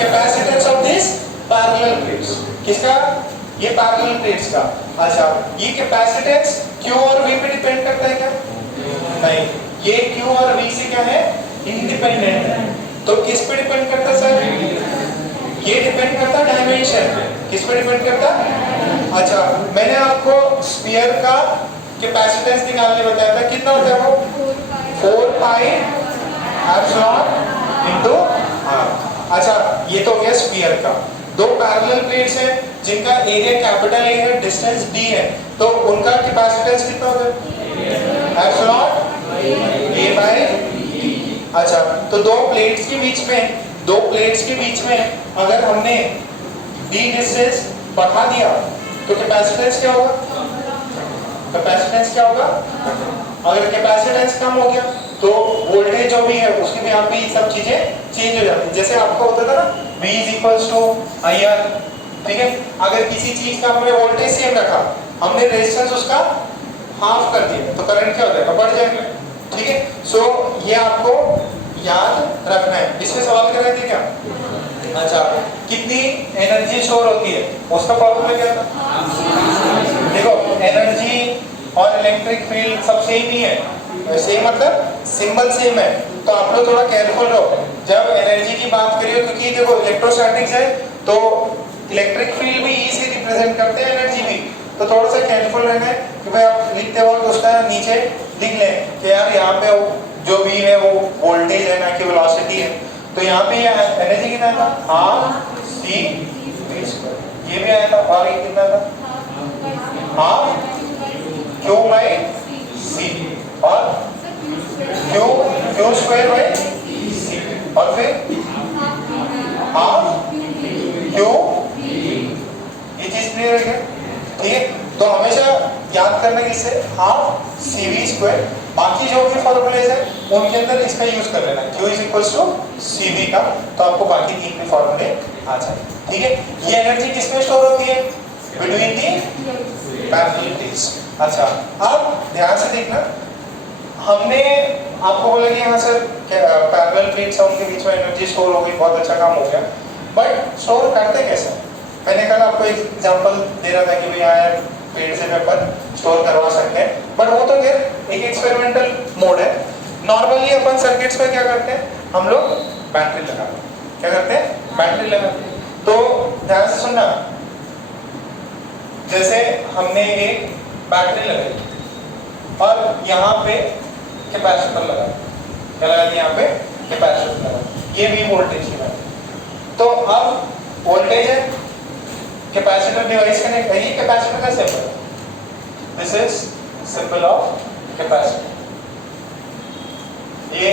Capacitance of this parallel plates. किसका? ये पैरेलल प्लेट्स का। अच्छा, ये कैपेसिटेंस Q और V पे डिपेंड करता है क्या? नहीं, ये Q और V से क्या है? इंडिपेंडेंट है। तो किस पे डिपेंड करता है सर? ये डिपेंड करता है डायमेंशन पे। किस पे डिपेंड करता है? अच्छा, मैंने आपको स्फीयर का कैपेसिटेंस निकालने बताया था, कितना होता है वो? 4 पाई एप्सिलॉन इनटू r। अच्छा, ये तो हो गया स्फीयर का। दो पैरेलल प्लेट्स हैं जिनका एरिया कैपिटल A है, डिस्टेंस d है, तो उनका कैपेसिटेंस कितना होगा? Epsilon A by d। अच्छा, तो दो प्लेट्स के बीच में अगर हमने d डिस्टेंस बढ़ा दिया तो कैपेसिटेंस क्या होगा? कैपेसिटेंस क्या होगा? अगर कैपेसिटेंस कम हो गया तो वोल्टेज जो भी है उसके भी यहाँ पे ये सब चीजें चेंज हो जाती है। जैसे आपको होता था ना V is equals to IR, ठीक है? अगर किसी चीज का हमने वोल्टेज सेम रखा, हमने रेजिस्टेंस उसका हाफ कर दिया तो करंट क्या हो जाएगा? बढ़ जाएगा, ठीक है? सो ये आपको याद रखना है। इसमें सवाल कर रहे थे क्या? अच्छा, कितनी एनर्जी स्टोर होती है उसका फॉर्मूला क्या था? देखो, एनर्जी और इलेक्ट्रिक फील्ड सब सेम ही है। सेम मतलब सिंबल सेम है, तो आप लोग थोड़ा केयरफुल रहो जब एनर्जी की बात करिए, क्योंकि देखो इलेक्ट्रोस्टैटिक्स है तो इलेक्ट्रिक फील्ड भी E से रिप्रेजेंट करते हैं, एनर्जी भी। तो थोड़ा सा केयरफुल रहना है कि भाई आप लिखते वक्त उसका नीचे लिख लें कि यार यहाँ पे जो भी है वो वोल्टेज है ना कि वेलोसिटी है। तो यहाँ पे एनर्जी कितना था? Half C V square. ये भी आया था। और ये कितना था? हाफ Q बाई C और Q स्क्वायर बाई C और फिर हाफ Q। ये चीज क्लियर है क्या? ठीक है, तो हमेशा याद करना किससे? Half CV square. बाकी जो भी फॉर्मूलेज है उनके अंदर इसका यूज कर लेना, Q is equals to CV का, तो आपको बाकी तीन भी फॉर्मूले आ जाए, ठीक है? ये एनर्जी किसमें स्टोर होती है? Between the parallel plates. अच्छा, अब ध्यान से देखना, हमने आपको बोला कि हाँ सर पैरेलल प्लेट्स है उनके बीच में एनर्जी स्टोर हो गई, बहुत अच्छा काम हो गया, बट स्टोर करते कैसे? मैंने कल आपको एक एग्जांपल दे रहा था कि भाई यार पेड़ से पेपर स्टोर करवा सकते हैं, बट वो तो फिर एक एक्सपेरिमेंटल मोड है। नॉर्मली अपन सर्किट्स में क्या करते हैं? हम लोग बैटरी लगाते हैं। क्या करते हैं? बैटरी लगाते हैं। तो ध्यान से सुनना, जैसे हमने एक बैटरी लगाई और यहाँ पे कैपेसिटर लगा, क्या लगा दिया? यहाँ पे कैपेसिटर लगा, ये भी वोल्टेज की बात। तो अब वोल्टेज है, कैपेसिटर डिवाइस कनेक्ट है, ये कैपेसिटर का symbol, this is symbol of capacitor. ये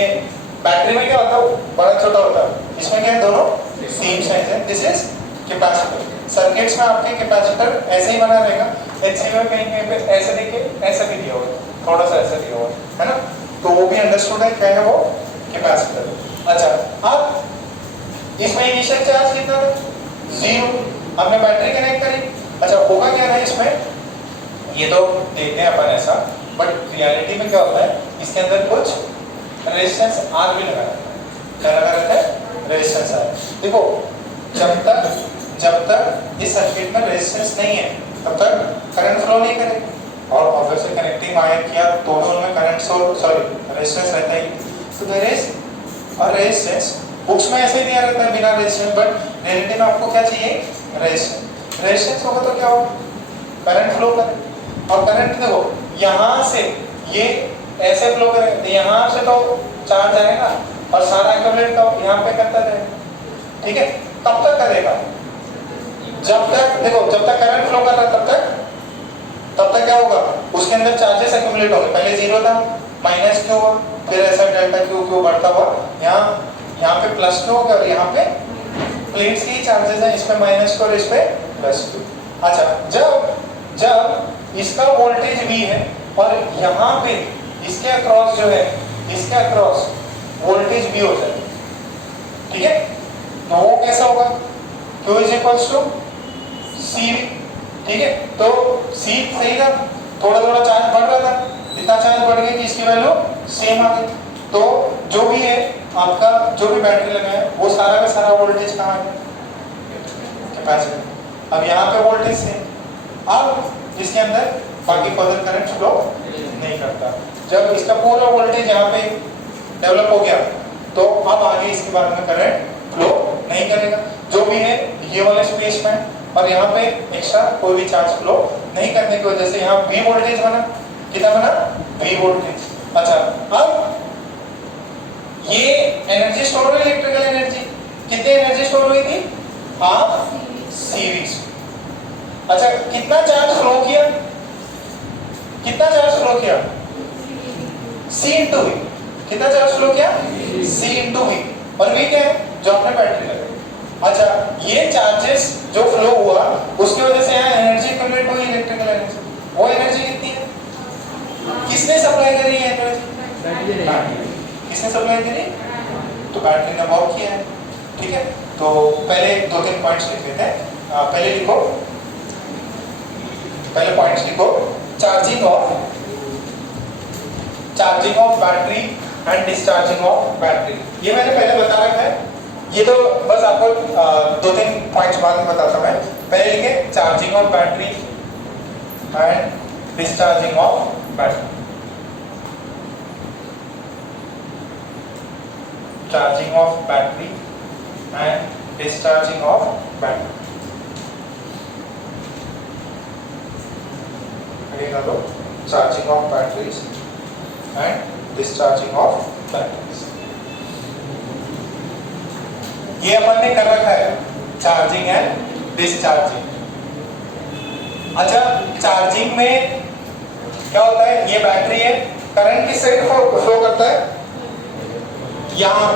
बैटरी में क्या होता है? बड़ा छोटा होता है, इसमें क्या है? दोनों सेम साइज है, दिस इज कैपेसिटर। सर्किट्स में आपके कैपेसिटर ऐसे ही बना रहेगा, एचसी में कहीं कहीं पे ऐसे देखिए, ऐसा भी दिया हुआ है, थोड़ा सा ऐसा दिया हुआ है ना, तो वो भी अंडरस्टूड है, क्या है वो कैपेसिटर। अच्छा, अब इसमें इनिशियल चार्ज कितना है? 0। हमने बैटरी कनेक्ट करी। अच्छा, होगा क्या है इसमें, ये तो देखते हैं अपन ऐसा, बट रियलिटी में क्या होता है, इसके अंदर कुछ रेजिस्टेंस आर भी लगा रहता है। क्या लगा रहता है? Resistance R. देखो, जब तक इस सर्किट में रेजिस्टेंस नहीं है तब तक करंट फ्लो नहीं करेगा, और ऑब्वियसली कनेक्टिंग वायर किया तो भी उनमें करंट रेजिस्टेंस रहता ही। तो there is a resistance, books में ऐसे ही दिया रहता है बिना रेजिस्टेंस, बट रियलिटी में आपको क्या चाहिए? रेजिस्टेंस। रेजिस्टेंस होगा तो क्या होगा? करंट फ्लो करे, और करंट देखो यहाँ से ये ऐसे फ्लो करे, तो यहाँ से तो चार्ज आएगा और सारा एक्यूमुलेट यहाँ पे करता जाएगा। ठीक है, कब तक करेगा? जब तक देखो, जब तक करंट फ्लो कर रहा है तब तक क्या होगा? उसके अंदर चार्जेस एक्यूमुलेट होंगे। पहले 0 था, माइनस क्यू हुआ, फिर ऐसा डेल्टा क्यू बढ़ता हुआ यहाँ पे प्लस क्यू हो गया, और यहाँ पे प्लेट्स की चार्जेस हैं, इस पे माइनस क्यू और इस पे प्लस क्यू। अच्छा, जब इसका वोल्टेज V है और यहाँ पे इसके अक्रॉस जो है, इसके अक्रॉस वोल्टेज V हो जाए, ठीक है, तो वो कैसा होगा? Q is equals to CV। ठीक है, तो C सही था, थोड़ा थोड़ा चार्ज बढ़ रहा था, इतना चार्ज बढ़ गया कि इसकी वैल्यू सेम आ गई। तो जो भी है आपका, जो भी बैटरी लगा है, वो सारा का सारा वोल्टेज कहाँ है? कैपेसिटर। अब यहाँ पे वोल्टेज सेम, अब इसके अंदर बाकी फर्दर करंट फ्लो नहीं करता। जब इसका पूरा वोल्टेज यहाँ पे डेवलप हो गया, तो अब आगे इसके बाद में करंट फ्लो नहीं करेगा। जो भी है ये वाले स्पेस में, और यहाँ पे एक्स्ट्रा कोई भी चार्ज फ्लो नहीं करने की वजह से यहाँ V वोल्टेज बना। कितना बना? V voltage. अच्छा, अब ये एनर्जी स्टोर हुई, इलेक्ट्रिकल एनर्जी। कितनी एनर्जी स्टोर हुई थी? Half series. अच्छा, कितना चार्ज फ्लो किया? कितना चार्ज फ्लो किया? C into V। कितना चार्ज फ्लो किया? C into V। और V क्या है? जो आपने बैटरी लगाई। अच्छा, ये चार्जेस जो फ्लो हुआ, उसकी वजह से यहाँ एनर्जी एक्यूमुलेट हुई, इलेक्ट्रिकल एनर्जी। वो एनर्जी कितनी है? किसने सप्लाई करी है एनर्जी? किसने सप्लाई करी? तो बैटरी ने वर्क किया है। ठीक है, तो पहले 2-3 पॉइंट्स लिख लेते हैं। पहले पॉइंट्स लिखो। Charging of battery and discharging of battery, ये मैंने पहले बता रखा है। ये तो बस आपको 2-3 पॉइंट्स बाद में बताता हूं मैं। पहले लिखे charging of battery and discharging of battery. Charging of battery and discharging of battery. तो charging of batteries and discharging of batteries, ये अपन ने कर रखा है, चार्जिंग एंड डिस्चार्जिंग। अच्छा, चार्जिंग में क्या होता है? ये बैटरी है, करंट किस साइड फ्लो करता है? यहाँ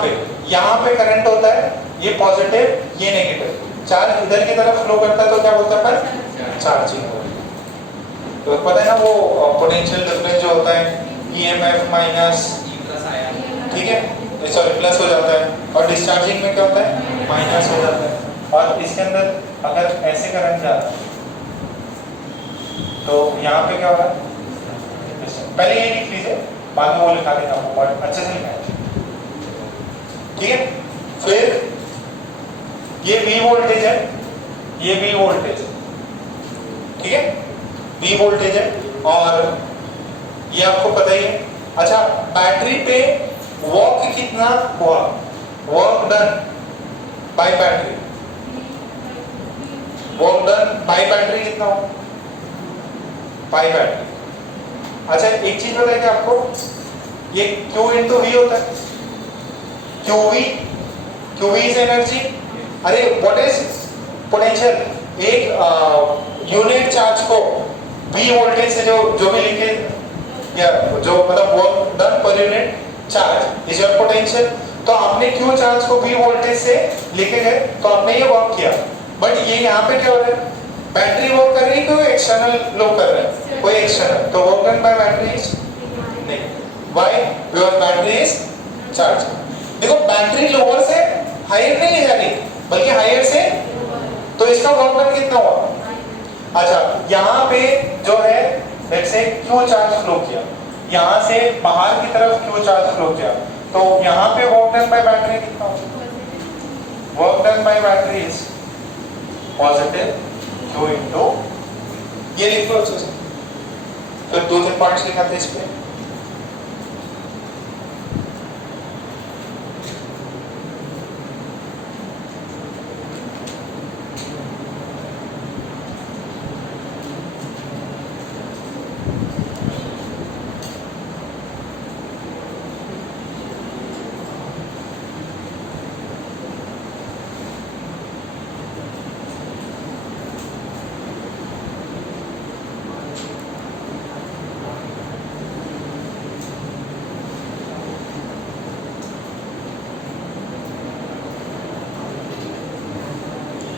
पे करंट होता है, ये पॉजिटिव, ये नेगेटिव। चार्ज इधर की तरफ फ्लो करता है, तो क्या बोलते हैं अपन? चार्जिंग। तो पता है ना वो पोटेंशियल डिफरेंस जो होता है, EMF माइनस, ठीक है, सॉरी प्लस हो जाता है, और डिस्चार्जिंग में क्या होता है? माइनस हो जाता है। और इसके अंदर अगर ऐसे करंट जाता है तो यहाँ पे क्या होगा? पहले ये लिख लीजिए, बाद में वो लिखा देना, बहुत अच्छे से लिखा है। ठीक है, फिर ये V वोल्टेज है, ये V वोल्टेज है, ठीक है, V वोल्टेज है, और ये आपको पता ही है। अच्छा, बैटरी पे वर्क कितना हुआ? Work done by battery, work done by battery कितना हुआ? Bye battery. अच्छा, एक चीज बताइए कि आपको, ये Q इंटू V होता है। QV is energy. अरे व्हाट इज पोटेंशियल? एक यूनिट चार्ज को V वोल्टेज से जो भी लिखे, या जो मतलब work done per unit charge is your potential. तो आपने Q चार्ज को V वोल्टेज से लिखे गए, तो आपने ये वर्क किया। बट ये यहाँ पे क्या हो रहा है, बैटरी वर्क कर रही है, कोई एक्सटर्नल लोड कर रहा है, कोई एक्सटर्नल, तो work done by battery is नहीं, why, your battery is charge. देखो बैटरी लोअर से हायर नहीं ले जा रही बल्कि हायर से, तो इसका वर्क डन कितना हुआ। अच्छा यहाँ पे जो है let's say Q charge flow किया, यहाँ से बाहर की तरफ क्यू चार्ज फ्लो किया, तो यहाँ पे वर्क डन बाय बैटरी कितना होगा, work done by battery is positive Q into, ये लिख लो अच्छे से, तो दो तीन पॉइंट्स लिखाते इस पे।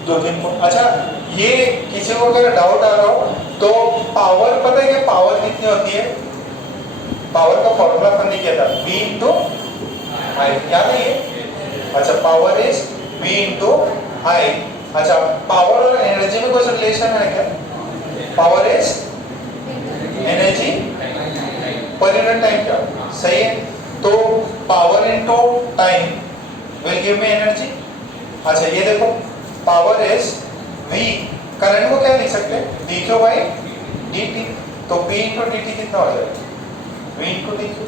दो तीन को, अच्छा ये किसी को अगर डाउट आ रहा हो तो पावर पता है कि पावर कितनी होती है, पावर का फॉर्मूला अपन ने किया था V इंटू आई, याद है ये। अच्छा पावर इज V इंटू आई। अच्छा पावर और एनर्जी में कोई रिलेशन है क्या, power is energy per unit time, क्या सही है, तो power into time will give me energy. अच्छा ये देखो पावर इज V, करंट को क्या लिख सकते हैं, dq बाई dt, तो P इंटू dt कितना हो जाएगा, V इंटू dq,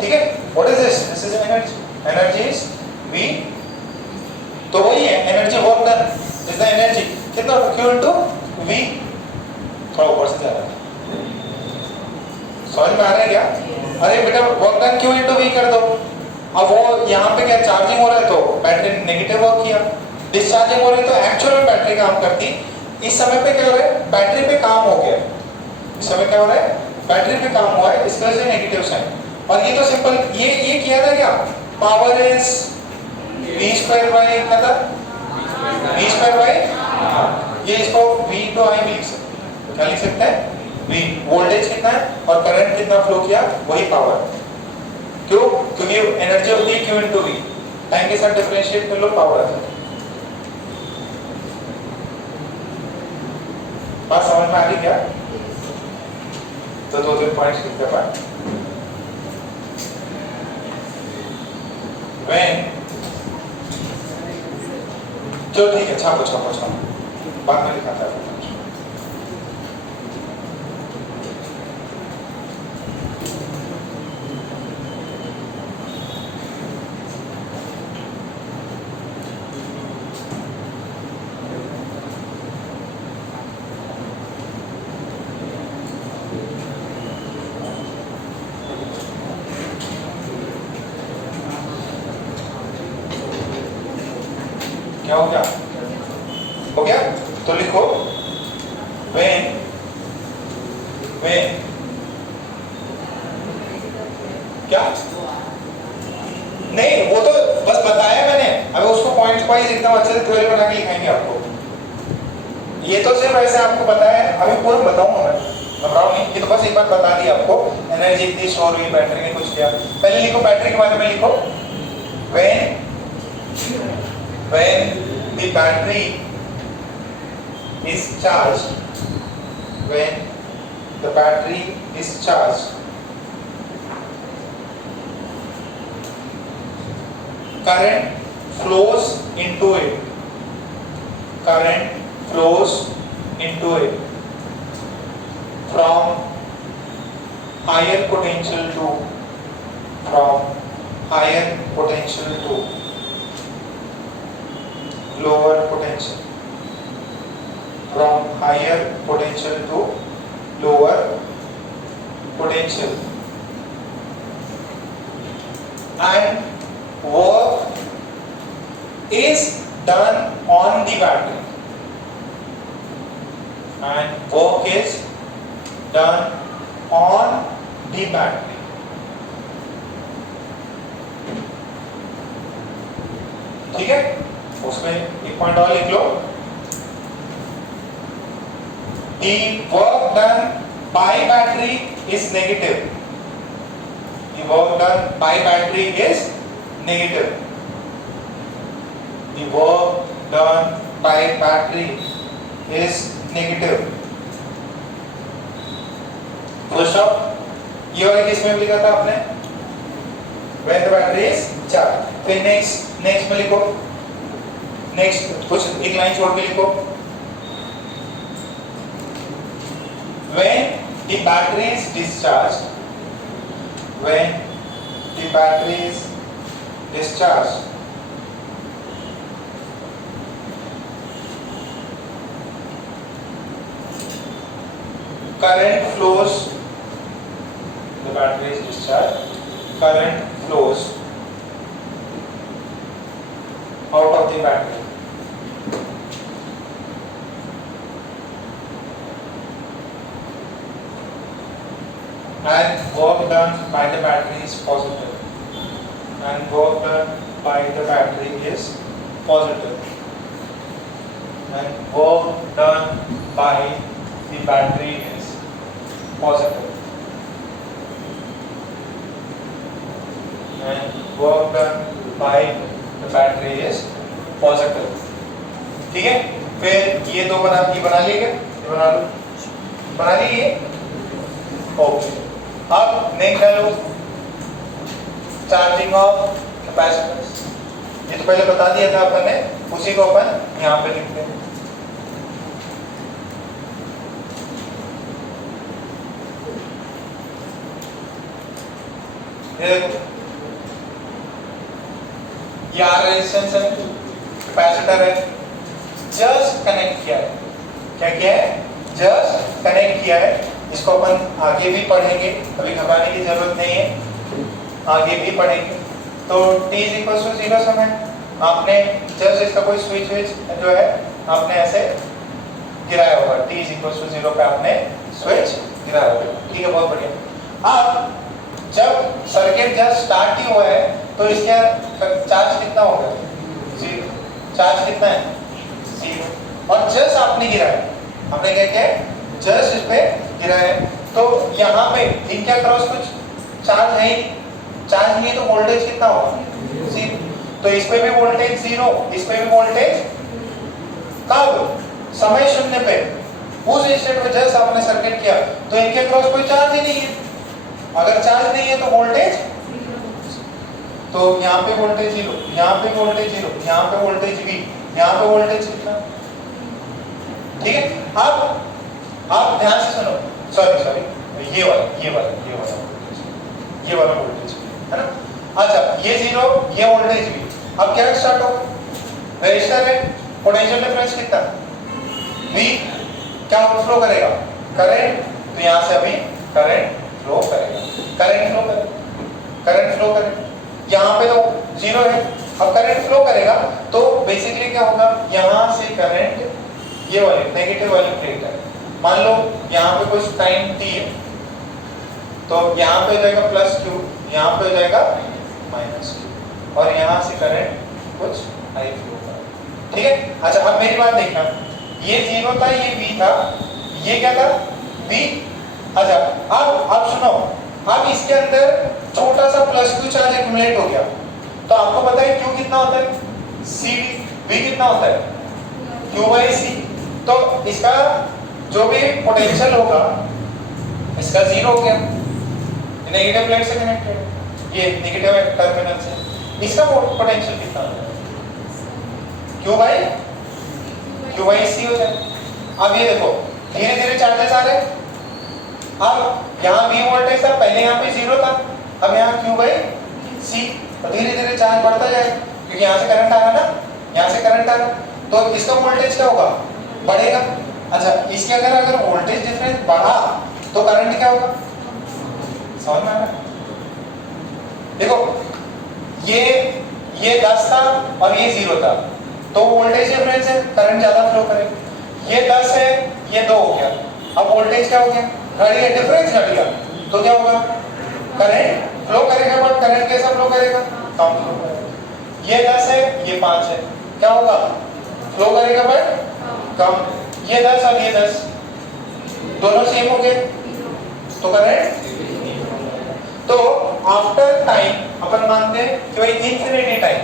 ठीक है। What is this, this is energy, energy is V, तो वही है energy work done is the energy, कितना q इंटू V, थोड़ा ऊपर से जा रहा है, समझ में आ रहा है क्या, अरे बेटा work done q into V कर दो, अब वो यहाँ पे क्या चार्जिंग हो रहा है तो बैटरी नेगेटिव वर्क किया, डिस्चार्जिंग हो रही है तो एक्चुअल में बैटरी काम करती, इस समय पे क्या हो रहा है बैटरी पे काम हो गया, इस समय क्या हो रहा है बैटरी पे काम हुआ है, इसका वजह से नेगेटिव साइन, और ये तो सिंपल ये किया था क्या, power is v square by क्या था, v स्क्वायर बाई, ये इसको v इंटू आई लिख सकते हैं, क्या लिख सकते हैं v, वोल्टेज कितना है और करंट कितना फ्लो किया वही पावर, क्यों, क्योंकि एनर्जी होती है q इंटू v, टाइम के साथ डिफरेंशिएट कर लो पावर आता है। बात समझ में आ रही क्या, तो दो तीन पॉइंट्स लिखते हैं, when, चलो ठीक है छापो छापो छापो, बाद में लिखाता है। क्या हो गया, हो गया, तो लिखो when क्या, नहीं वो तो बस बताया मैंने, अभी उसको पॉइंट्स वाइज एकदम अच्छे से थ्योरी बना के लिखाएंगे आपको, ये तो सिर्फ ऐसे आपको बताया है, अभी पूरा बताऊंगा मैं, घबराओ नहीं, ये तो बस एक बार बता दी आपको, एनर्जी इतनी स्टोर हुई बैटरी ने कुछ किया, पहले लिखो बैटरी के बारे में लिखो, when the battery is charged, when the battery is charged, current flows into it, current flows into it from higher potential to, from higher potential to lower potential, from higher potential to lower potential, and work is done on the battery, and work is done on the battery, ठीक है। उसमें एक point और लिख लो, the work done by battery is negative. The work done by battery is negative. The work done by battery is negative. Full stop. ये वाला किस में लिखा था आपने? When the battery is charged. फिर नेक्स्ट में लिखो, नेक्स्ट कुछ एक लाइन छोड़ के लिखो, when the battery is discharged, when the battery is discharged, current flows, the battery is discharged, current flows out of the battery. And work done by the battery is positive. And work done by the battery is positive. And work done by the battery is positive. And work done by the battery is positive. ठीक है? फिर ये दो बना लिए क्या? ये बना लिए? ओके। अब नेक्स्ट है लो चार्जिंग ऑफ कैपेसिटर्स। ये तो पहले बता दिया था अपन ने, उसी को अपन यहाँ पे लिखते हैं। ये आर रेजिस्टेंस है, कैपेसिटर है, जस्ट कनेक्ट किया है। क्या किया है? जस्ट कनेक्ट किया है। इसको अपन आगे भी पढ़ेंगे, अभी घबराने की जरूरत नहीं है, आगे भी पढ़ेंगे। तो t = 0 समय आपने जस्ट इसका कोई स्विच जो है आपने ऐसे गिराया होगा, t = 0 पे आपने स्विच गिराया होगा। ठीक है, बहुत बढ़िया। अब जब सर्किट जस्ट स्टार्ट ही हुआ है तो इसका चार्ज कितना होगा? 0। चार्ज कितना है? 0। और जस्ट आपने गिराया, आपने क्या किया? जस्ट इस पे गिरा है, तो यहाँ पे इनके अक्रॉस कुछ चार्ज है, चार्ज नहीं है, तो वोल्टेज कितना होगा? 0। तो इस पे भी वोल्टेज 0, इस पे भी वोल्टेज कब? समय शून्य पे, उस इंस्टेंट पे जस्ट आपने सर्किट किया तो इनके अक्रॉस कोई चार्ज ही नहीं है। अगर चार्ज नहीं है तो वोल्टेज, तो यहाँ पे वोल्टेज 0, यहाँ पे वोल्टेज 0, यहाँ पे वोल्टेज V, यहाँ पे वोल्टेज कितना? ठीक है। अब आप ध्यान से सुनो, सॉरी ये वाला वोल्टेज है ना। अच्छा, ये 0, ये वोल्टेज भी। अब क्या स्टार्ट हो? रजिस्टर है, पोटेंशियल डिफरेंस कितना? V। क्या फ्लो करेगा? करंट। तो यहाँ से अभी करंट फ्लो करेगा, करंट फ्लो करेगा। यहाँ पे तो 0 है, अब करंट फ्लो करेगा तो बेसिकली क्या होगा? यहाँ से करंट, ये वाली नेगेटिव वाली प्लेट है, मान लो यहाँ पे कुछ टाइम t है, तो यहाँ पे हो जाएगा +q, यहाँ पे हो जाएगा -q, और यहाँ से करंट कुछ I फ्लो करेगा। ठीक है। अच्छा, अब मेरी बात देखना, ये 0 था, ये V था, ये क्या था? V। अच्छा, अब सुनो, अब इसके अंदर छोटा सा +q चार्ज एक्युमुलेट हो गया, तो आपको पता है q कितना होता है? CD। V कितना होता है? q/c। तो इसका जो भी पोटेंशियल होगा इसका 0 हो गया, नेगेटिव प्लेट से कनेक्टेड, ये नेगेटिव टर्मिनल से, इसका पोटेंशियल कितना होगा? q/c हो जाए। अब ये देखो धीरे धीरे चार्जेस आ रहे हैं। अब यहाँ V वोल्टेज था, पहले यहाँ पे 0 था, अब यहाँ q/c, तो धीरे धीरे चार्ज बढ़ता जाएगा, क्योंकि यहाँ से करंट आ रहा ना, यहाँ से करंट आ रहा, तो इसका वोल्टेज क्या होगा? बढ़ेगा। अच्छा, इसके अगर वोल्टेज डिफरेंस बढ़ा तो करंट क्या होगा? समझ में आ रहा है? देखो ये 10 था और ये 0 था, तो वोल्टेज डिफरेंस है, करंट ज्यादा फ्लो करेगा। ये 10 है, ये 2 हो गया, अब वोल्टेज क्या हो गया? घट गया, डिफरेंस घट गया, तो क्या होगा? करंट फ्लो करेगा, बट करंट कैसा फ्लो करेगा? कम फ्लो करेगा। ये 10 है, ये 5 है, क्या होगा? फ्लो करेगा बट कम। ये 10 और ये 10 दोनों सेम हो गए तो करंट। तो आफ्टर टाइम अपन मानते हैं कि भाई इंफिनिटी टाइम,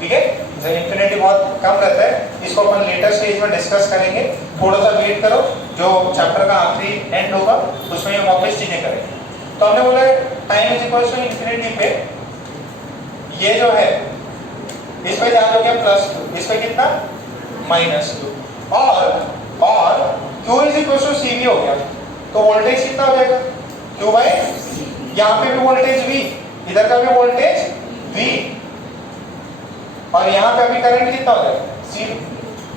ठीक है, जब इंफिनिटी बहुत कम रहता है, इसको अपन लेटर स्टेज में डिस्कस करेंगे, थोड़ा सा वेट करो, जो चैप्टर का आखिरी एंड होगा उसमें ये वापस चीजें करेंगे। तो हमने बोला time is equal to infinity पे ये जो है इस पे ध्यान हो गया +2, इस पे कितना -2, और Q is equal to CV हो गया, तो वोल्टेज कितना हो जाएगा? Q बाय, यहाँ पे भी वोल्टेज V, इधर का भी वोल्टेज V, और यहाँ पे अभी करंट कितना हो जाएगा? 0।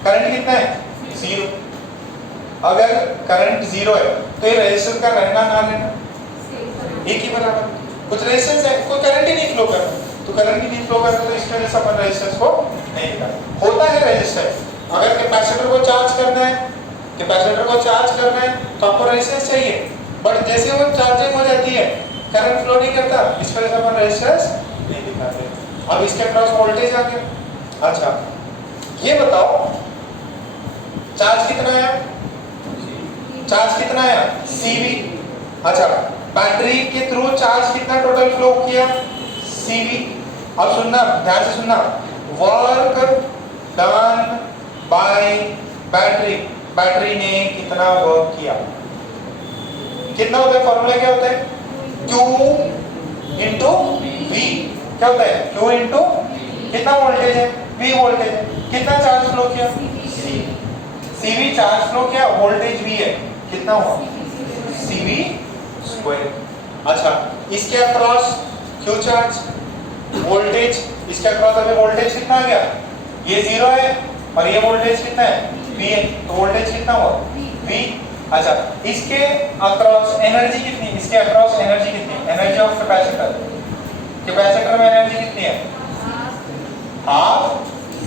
करंट कितना है? 0। अगर करंट 0 है तो ये रेजिस्टेंस का रहना ना रहना एक ही बराबर। कुछ रेजिस्टेंस है, कोई करंट ही नहीं फ्लो कर रहा, तो करंट ही नहीं फ्लो कर रहा, तो इसके वजह से अपन रेजिस्टेंस को नहीं निकाल। होता है रेजिस्टेंस, अगर कैपेसिटर को चार्ज करना है, कैपेसिटर को चार्ज करना है तो आपको रेजिस्टेंस चाहिए, बट जैसे वो चार्जिंग हो जाती है करंट फ्लो नहीं करता, इस वजह से अपन रेजिस्टेंस नहीं दिखाते। अब इसके अक्रॉस वोल्टेज आ गया। अच्छा ये बताओ चार्ज कितना आया? चार्ज कितना आया? CV। अच्छा बैटरी के थ्रू चार्ज कितना टोटल फ्लो किया? CV। अब सुनना, ध्यान से सुनना, work done by battery, battery ने कितना वर्क किया, कितना होता है? फॉर्मूला क्या होता है? Q into V। क्या होता है? Q इंटू कितना वोल्टेज है? V वोल्टेज है। कितना चार्ज फ्लो किया? CV चार्ज फ्लो किया, वोल्टेज V है, कितना हुआ? CV square. अच्छा इसके अक्रॉस Q चार्ज, वोल्टेज इसके अक्रॉस अभी वोल्टेज कितना आ गया? ये 0 है और ये वोल्टेज कितना है? V है, तो वोल्टेज कितना हुआ? V। अच्छा इसके अक्रॉस एनर्जी कितनी? इसके अक्रॉस एनर्जी कितनी? एनर्जी ऑफ कैपेसिटर, कैपेसिटर में एनर्जी कितनी है? हाफ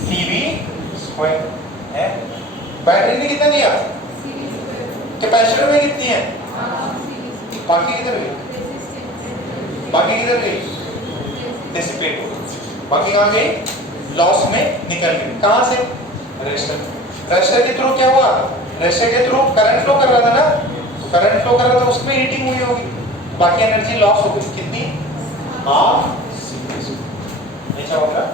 CV स्क्वायर है। बैटरी ने कितना दिया? कैपेसिटर में कितनी है? बाकी किधर गई? बाकी किधर गई? डिसिपेट हो गई। बाकी कहाँ गई? लॉस में निकल गई। कहाँ से? रेजिस्टर। रेजिस्टर के थ्रू क्या हुआ? रेजिस्टर के थ्रू करंट फ्लो कर रहा था ना, तो करंट फ्लो कर रहा था, उसमें हीटिंग हुई होगी, बाकी एनर्जी लॉस हो गई। कितनी? Half CV। नहीं समझ?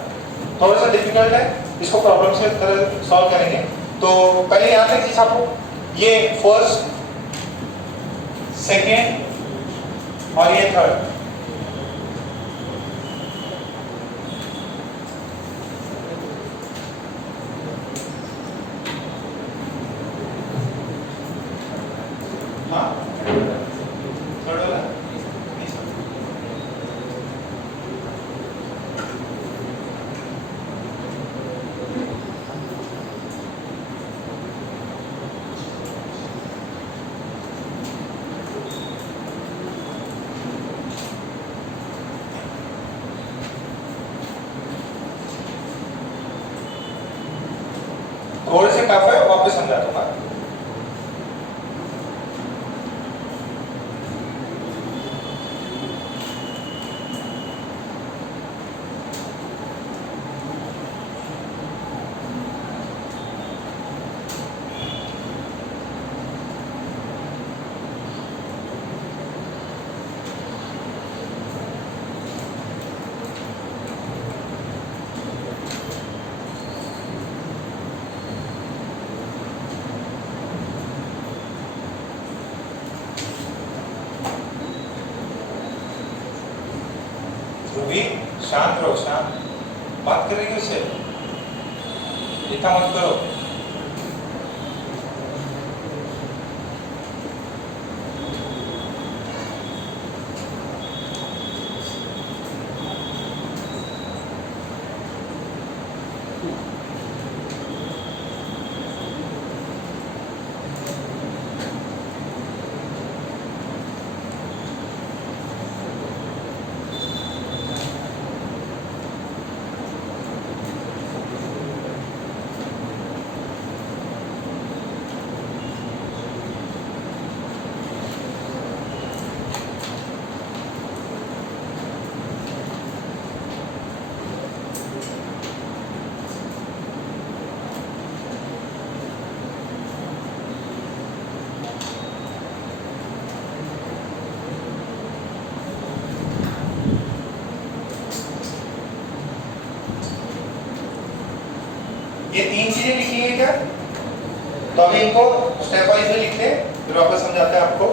थोड़ा सा डिफिकल्ट है, इसको प्रॉब्लम्स में तरह सॉल्व करेंगे। तो पहले यहाँ तक चीज छापो, ये फर्स्ट, सेकेंड और ये थर्ड। हाँ थर्ड वाला थोड़े से टफ है, वापस समझा दूंगा। शांत रहो, शांत, बात करेंगे उससे, इतना मत करो। ये तीन चीजें लिखी है क्या? तो अभी इनको स्टेप वाइज में लिखते हैं, फिर वापस समझाते हैं आपको।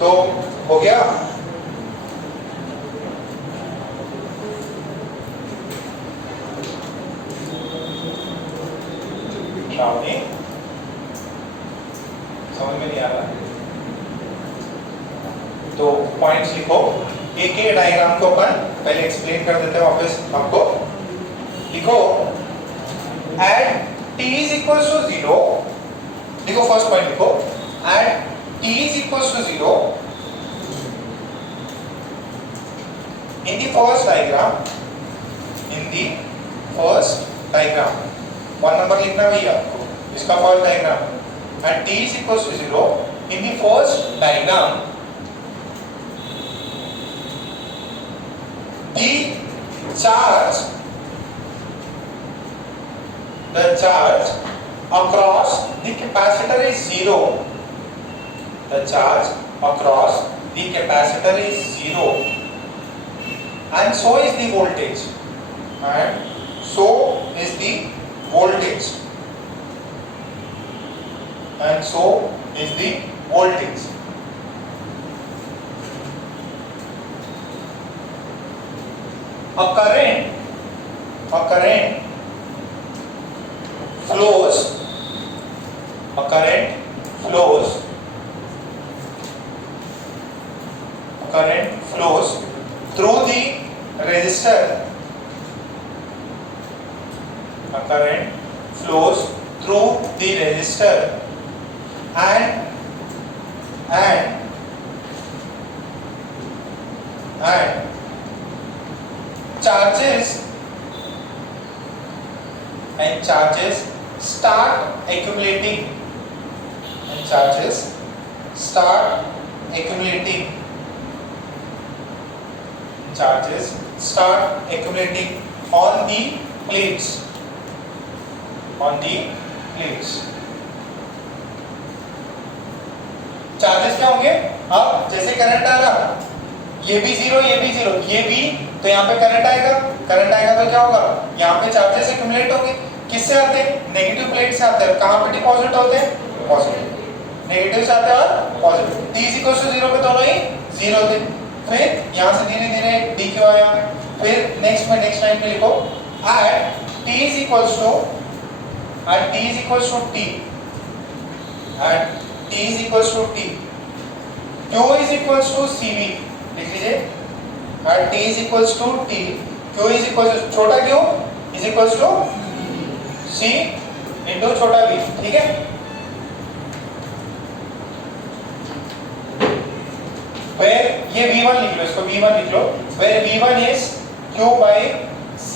तो हो गया। श्रावणी समझ में नहीं आ रहा? तो पॉइंट्स लिखो, एक एक डायग्राम को अपन पहले एक्सप्लेन कर देते हैं वापस आपको। लिखो at t is equals to 0, लिखो फर्स्ट पॉइंट लिखो, at t is equals to 0 in the first diagram, one number लिखना है भैया आपको, इसका first diagram, at t is equals to 0 in the first diagram, the charge across the capacitor is 0. The charge across the capacitor is 0, and so is the voltage. And so is the voltage. And so is the voltage. A current flows through the resistor. A current flows through the resistor and charges start accumulating, on the plates. Charges क्या होंगे? अब जैसे current आ रहा, ये भी zero, ये भी zero, ये भी, तो यहाँ पे करंट आएगा तो क्या होगा? यहाँ पे चार्जेस एक्यूमुलेट होंगे। किससे आते हैं? नेगेटिव प्लेट से आते हैं। कहाँ पे डिपॉजिट होते हैं? पॉजिटिव। नेगेटिव से आते हैं और पॉजिटिव। t = 0 पे दोनों ही जीरो थे। फिर यहाँ से धीरे धीरे dq आया। फिर नेक्स्ट लाइन पे लिखो at t is equals to t, q is equals to cv, लिख लीजिए। at t is equals to t, q is equals to छोटा q is equals to c into छोटा v, ठीक है? where ये v1 लिख लो, इसको v1 लिख लो, where v1 is q by c,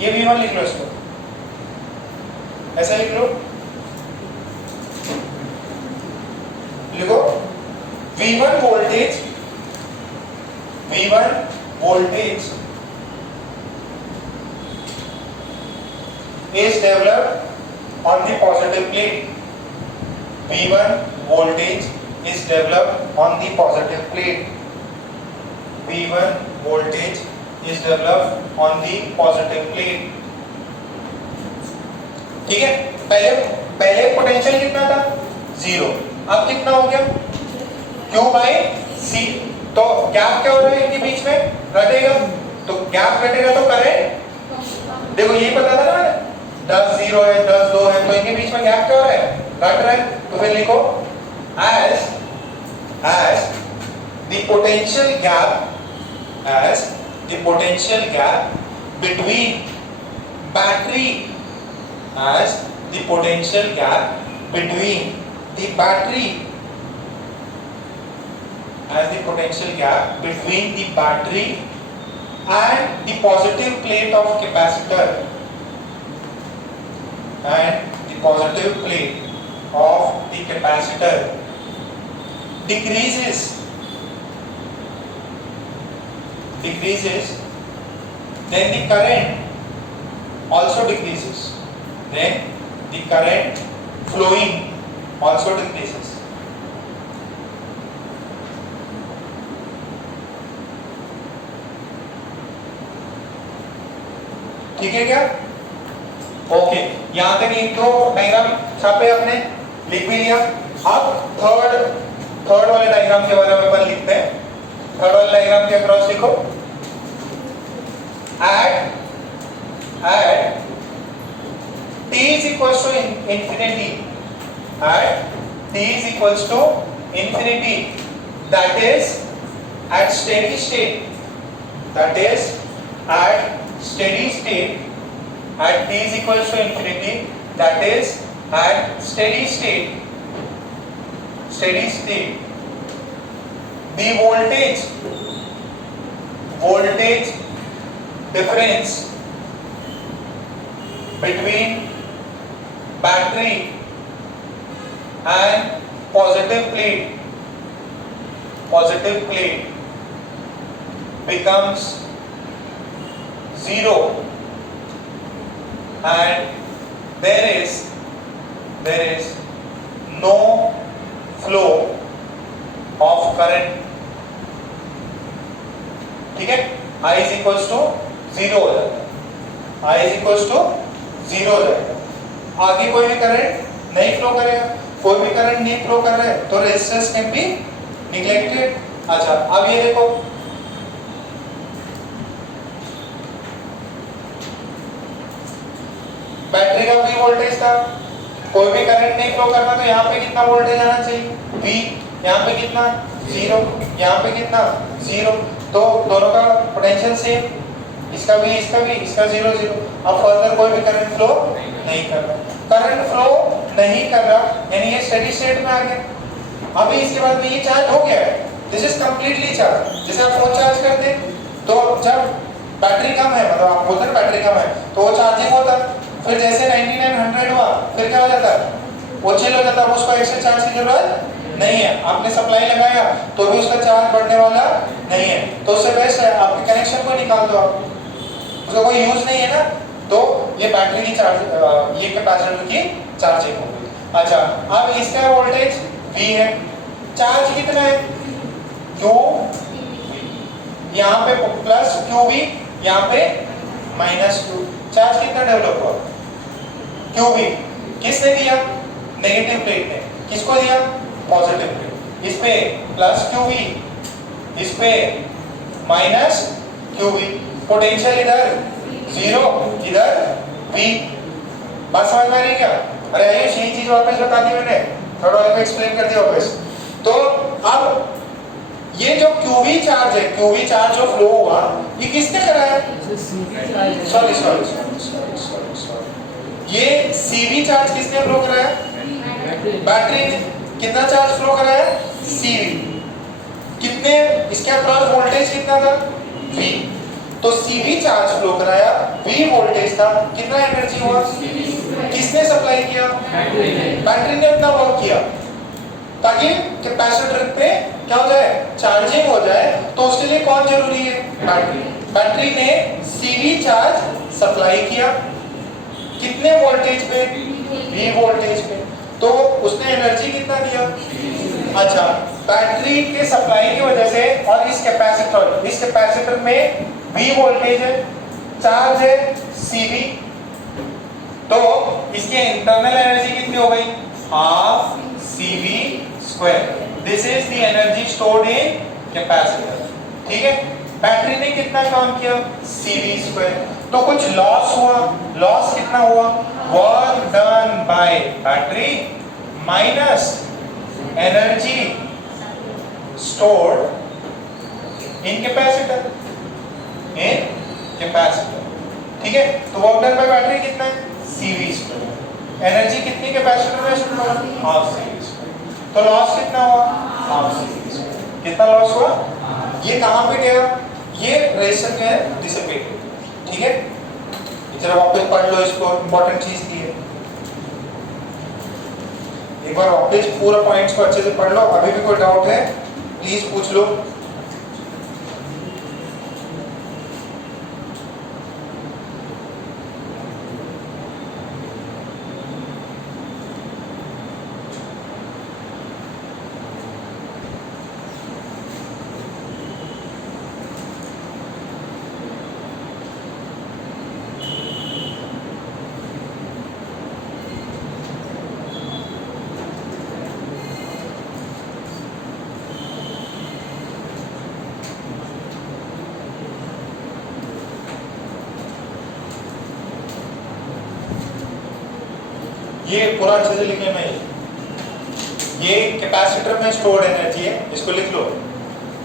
ये v1 लिख लो, इसको ऐसा लिख लो। लिखो V1 voltage is developed on the positive plate. V1 voltage is developed on the positive plate. V1 voltage is developed on the positive plate. ठीक है? पहले potential कितना था? 0। अब कितना हो गया? Q by C। तो गैप क्या हो रहा है इनके बीच में? घटेगा। तो गैप घटेगा तो करंट, देखो यही पता था ना, 10 0 है, 10 2 है, तो इनके बीच में गैप क्या हो रहा है? घट रहा है। तो फिर लिखो as the potential gap between battery, and the positive plate of capacitor, decreases, then the current also decreases. the current flowing also decreases. ठीक है क्या? ओके, यहां तक एक दो डायग्राम छापे अपने, लिख भी लिया। अब थर्ड वाले डायग्राम के बारे में अपन लिखते हैं। थर्ड वाले डायग्राम के अक्रॉस लिखो, at t is equals to infinity, at t is equals to infinity, that is at steady state, that is at steady state, at t is equals to infinity, that is at steady state, the voltage difference between battery and positive plate becomes 0 and there is no flow of current। ठीक है, I is equals to 0 हो जाता है, I is equals to 0 हो जाएगा। आगे कोई भी करंट नहीं फ्लो करेगा, कोई भी करंट नहीं फ्लो कर रहा है तो रेजिस्टेंस कैन बी निग्लेक्टेड। अच्छा, अब ये देखो, बैटरी का V वोल्टेज था, कोई भी करंट नहीं फ्लो करना तो यहाँ पे कितना वोल्टेज आना चाहिए V, यहाँ पे कितना 0, यहाँ पे कितना 0, तो दोनों का पोटेंशियल सेम, इसका भी इसका 0 0। अब फर्दर कोई भी करंट फ्लो नहीं कर रहा, करंट फ्लो नहीं कर रहा यानी ये स्टेडी स्टेट में आ गया। अभी इसके बाद में ये चार्ज हो गया है, दिस इज कंप्लीटली चार्ज। जैसे आप फोन चार्ज करते तो जब बैटरी कम है, मतलब आप बोलते हैं बैटरी कम है तो वो चार्जिंग होता, फिर जैसे 99 100 हुआ फिर क्या हो जाता है, वो चिल हो जाता है, उसको एक्स्ट्रा चार्ज की जरूरत नहीं है। आपने सप्लाई लगाया तो भी उसका चार्ज बढ़ने वाला नहीं है, तो उससे बेस्ट है आपके कनेक्शन को निकाल दो, आप उसका कोई यूज नहीं है ना, तो ये बैटरी की चार्ज, ये कैपेसिटर की चार्जिंग हो गई। अच्छा, अब इसका वोल्टेज V है, चार्ज कितना है Q, यहाँ पे प्लस QV, यहाँ पे माइनस Q, चार्ज कितना डेवलप हुआ QV, किसने दिया नेगेटिव प्लेट ने, किसको दिया पॉजिटिव प्लेट, इस पे प्लस QV, इस पे माइनस QV, पोटेंशियल इधर 0 इधर V। बात समझ में आ रही है क्या? अरे आयुष यही चीज वापस बता दी मैंने, थर्ड वाले को एक्सप्लेन कर दिया वापस। तो अब ये जो QV चार्ज है, QV चार्ज जो फ्लो हुआ ये किसने कराया, सॉरी, ये CV चार्ज किसने फ्लो कराया, बैटरी ने। कितना चार्ज फ्लो कराया CV, कितने, इसके अक्रॉस वोल्टेज कितना था V, तो CV चार्ज फ्लो कराया, V वोल्टेज था, कितना एनर्जी हुआ, किसने सप्लाई किया, बैटरी ने अपना वर्क किया ताकि कैपेसिटर पे क्या हो जाए, चार्जिंग हो जाए। तो उसके लिए कौन जरूरी है, बैटरी ने CV चार्ज सप्लाई किया, कितने वोल्टेज पे, V वोल्टेज पे, तो उसने एनर्जी कितना दिया। अच्छा, बैटरी के सप्लाई की वजह से और इस कैपेसिटर में V वोल्टेज है, चार्ज है CV, तो इसके इंटरनल एनर्जी कितनी हो गई, half CV square. This is the energy stored in capacitor. ठीक है, बैटरी ने कितना काम किया CV स्क्वायर, तो कुछ लॉस हुआ, लॉस कितना हुआ, work done by battery minus energy stored in capacitor, ठीक है। तो वर्क डन बाय बैटरी कितना है CV स्क्वायर, एनर्जी कितनी कैपेसिटर में स्टोर, हाफ CV स्क्वायर, तो लॉस कितना हुआ, हाफ CV स्क्वायर। कितना लॉस हुआ, ये कहां पे गया, ये रेजिस्टर में डिसिपेट, ठीक है। जरा वापस पढ़ लो इसको, इंपॉर्टेंट चीज की है, एक बार वापस पूरा पॉइंट्स को अच्छे से पढ़ लो। अभी भी कोई डाउट है प्लीज पूछ लो। ये पूरा अच्छे से लिखे मैं, ये कैपेसिटर में स्टोर्ड एनर्जी है, इसको लिख लो।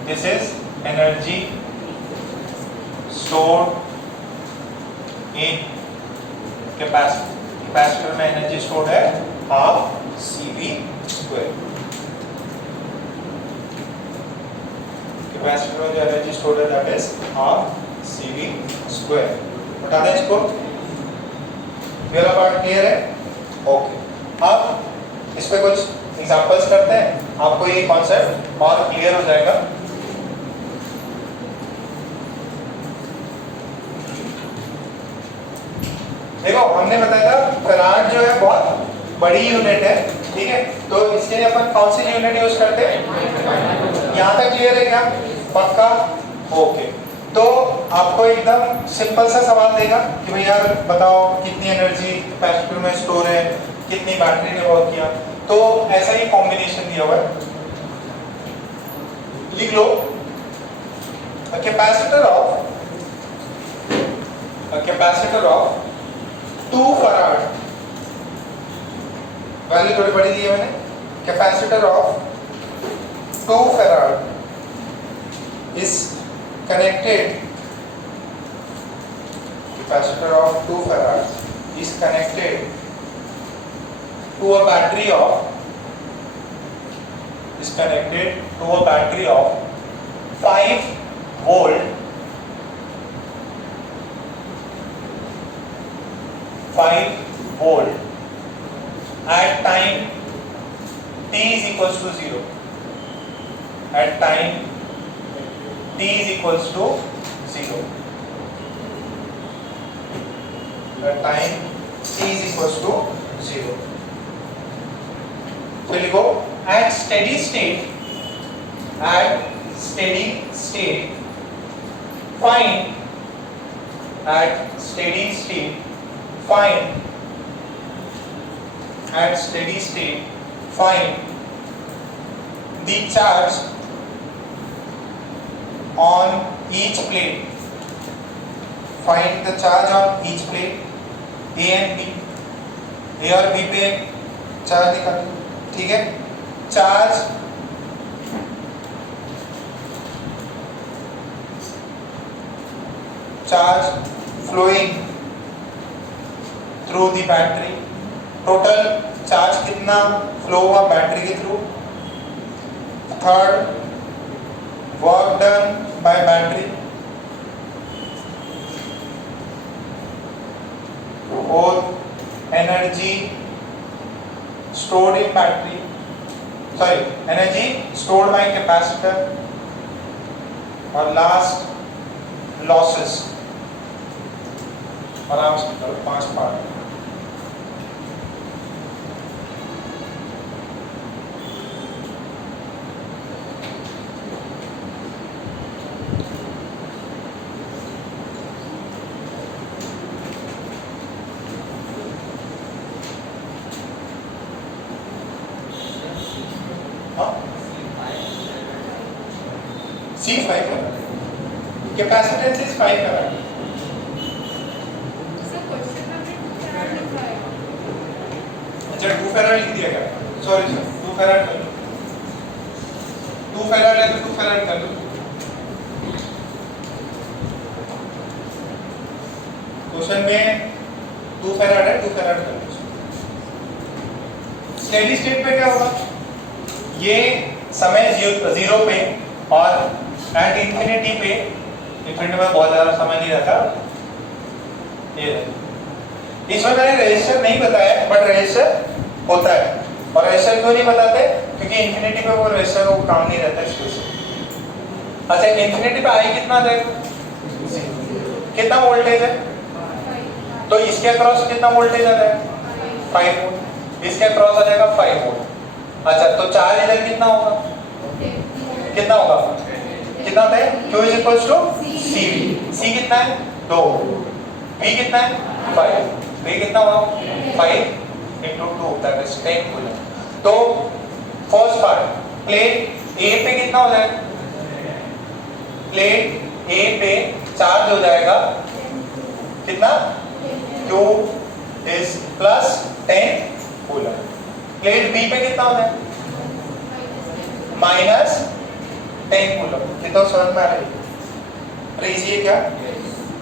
This is energy stored in capacitor में एनर्जी स्टोर्ड है हाफ CV स्क्वायर। कैपेसिटर में जो एनर्जी स्टोर्ड है that is half CV square. बता दें इसको, ये वाला पार्ट क्लियर है? ओके, अब इस पे कुछ एग्जांपल्स करते हैं, आपको ये कॉन्सेप्ट और क्लियर हो जाएगा। देखो हमने बताया था फैराड जो है बहुत बड़ी यूनिट है, ठीक है, तो इसके लिए अपन कौन सी यूनिट यूज करते हैं? यहाँ तक क्लियर है क्या? पक्का? ओके, तो आपको एकदम सिंपल सा सवाल देगा कि भैया बताओ कितनी एनर्जी कैपेसिटर में स्टोर है, कितनी बैटरी ने वर्क किया, तो ऐसा ही कॉम्बिनेशन दिया हुआ है, लिख लो। कैपेसिटर ऑफ 2 फराड, वैल्यू थोड़ी बड़ी दी है मैंने। Capacitor of 2 farad is connected, capacitor of 2 farad is connected to a battery of 5 volt 5 volt at time t is equals to 0, at time t is equals to 0, at time t is equals to 0। तो लिखो at steady state find the charge on each plate, find the charge on each plate A and B, A और B पे charge निकाल, ठीक है। Charge flowing through the battery, total charge कितना flow हुआ battery के through. Third, work done by battery. Fourth, energy stored in battery, sorry, energy stored by capacitor। और last, losses। आराम से करो, 5 पार्ट। C5 है, कैपेसिटेंस इज 5 फैराड। अच्छा 2 farad लिख दिया गया, सॉरी सर 2 फैराड कर लो, 2 फैराड है तो 2 फैराड कर लो। क्वेश्चन में 2 फैराड है, 2 फैराड कर लो। स्टेडी स्टेट पे क्या होगा, ये समय 0 पे और एट इंफिनिटी पे, इंफिनिटी में बहुत ज्यादा समय नहीं रहता, ये इसमें मैंने रेजिस्टर नहीं बताया, बट रेजिस्टर होता है। और रेजिस्टर क्यों नहीं बताते, क्योंकि इंफिनिटी पे वो रेजिस्टर को काम नहीं रहता इसके से। अच्छा इंफिनिटी पे आई कितना जाएगा, कितना वोल्टेज है, तो इसके अक्रॉस कितना वोल्टेज आ जाएगा 5 वोल्ट, इसके अक्रॉस आ जाएगा 5 वोल्ट। अच्छा तो चार्ज इधर कितना होगा, कितना होगा, कितना होता है, Q is equals to CV, C कितना है 2, V कितना है 5, V कितना होगा 5 into 2 that is 10 कूलम। तो फर्स्ट पार्ट, प्लेट A पे कितना हो जाएगा, प्लेट A पे चार्ज हो जाएगा कितना, Q is plus 10 coulomb. Plate B पे कितना होता है? -10 कूलम। कितना समझ में आ रही है? अरे इजी है क्या?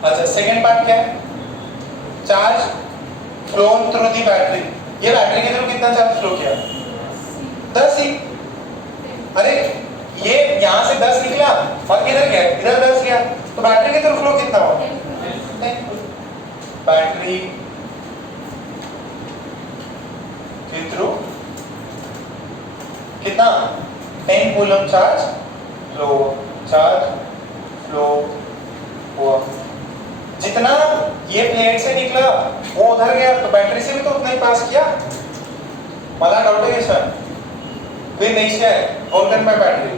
अच्छा, सेकंड पार्ट क्या है? Charge phloem through the battery. ये बैटरी के थ्रू कितना चार्ज फ्लो किया? 10 ही। अरे ये यहाँ से 10 निकला और किधर गया? इधर 10 गया, तो बैटरी के थ्रू फ्लो कितना हुआ? 10। बैटरी के थ्रू कितना? 10 कूलम चार्ज फ्लो हुआ। जितना ये प्लेट से निकला वो उधर गया, तो बैटरी से भी तो उतना ही पास किया। मला डाउट है सर? फिर नहीं से वर्क डन बाय बैटरी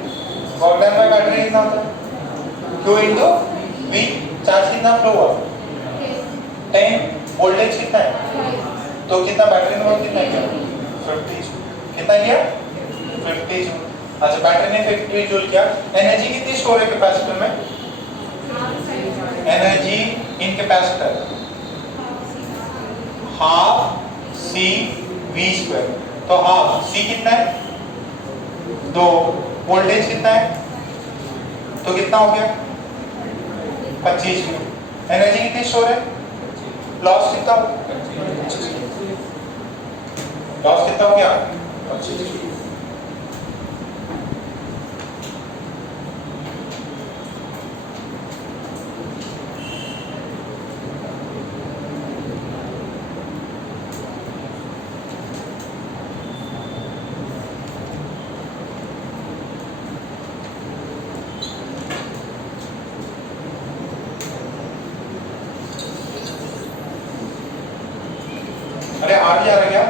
कितना होता है? Q into V। चार्ज कितना फ्लो हुआ? 10। वोल्टेज कितना है? तो कितना बैटरी ने वर्क कितना किया? 50 जूल। कितना किया? 50 जूल। अच्छा, बैटरी ने 50 जूल किया। एनर्जी कितनी स्टोर है कैपेसिटर में? Energy in capacitor half CV²। तो हाफ C कितना है? 2। वोल्टेज कितना है? तो कितना हो गया? 25 जूल। एनर्जी कितनी स्टोर है? लॉस कितना हो गया? 25 जूल। अरे 8 जा रहा क्या?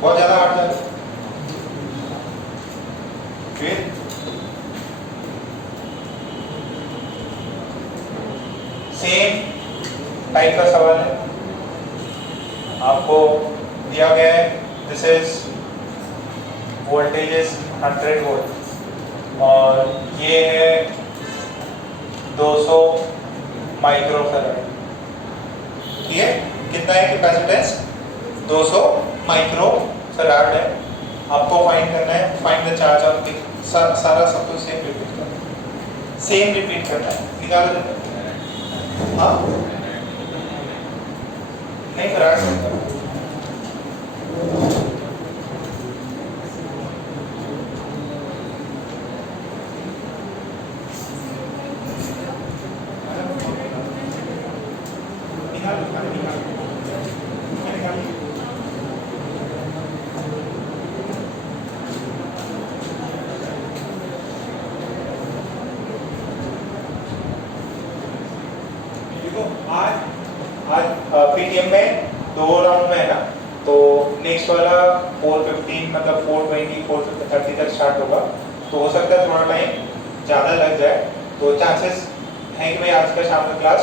बहुत ज्यादा 8 जा रहा। फिर सेम टाइप का सवाल है, आपको दिया गया है this is voltage is 100 volt और ये है 200 माइक्रोफैराड। ठीक है, कितना है कैपेसिटेंस? 200 माइक्रोफैराड है। आपको फाइंड करना है, फाइंड द चार्ज ऑफ सारा सब कुछ सेम रिपीट करना है। निकालो जरा। हाँ नहीं, फैराड से पीटीएम में 2 राउंड में है ना, तो नेक्स्ट वाला 4:15 मतलब 4:20 4:30 तक स्टार्ट होगा। तो हो सकता है थोड़ा टाइम ज़्यादा लग जाए, तो चांसेस हैं कि भाई आज का शाम का क्लास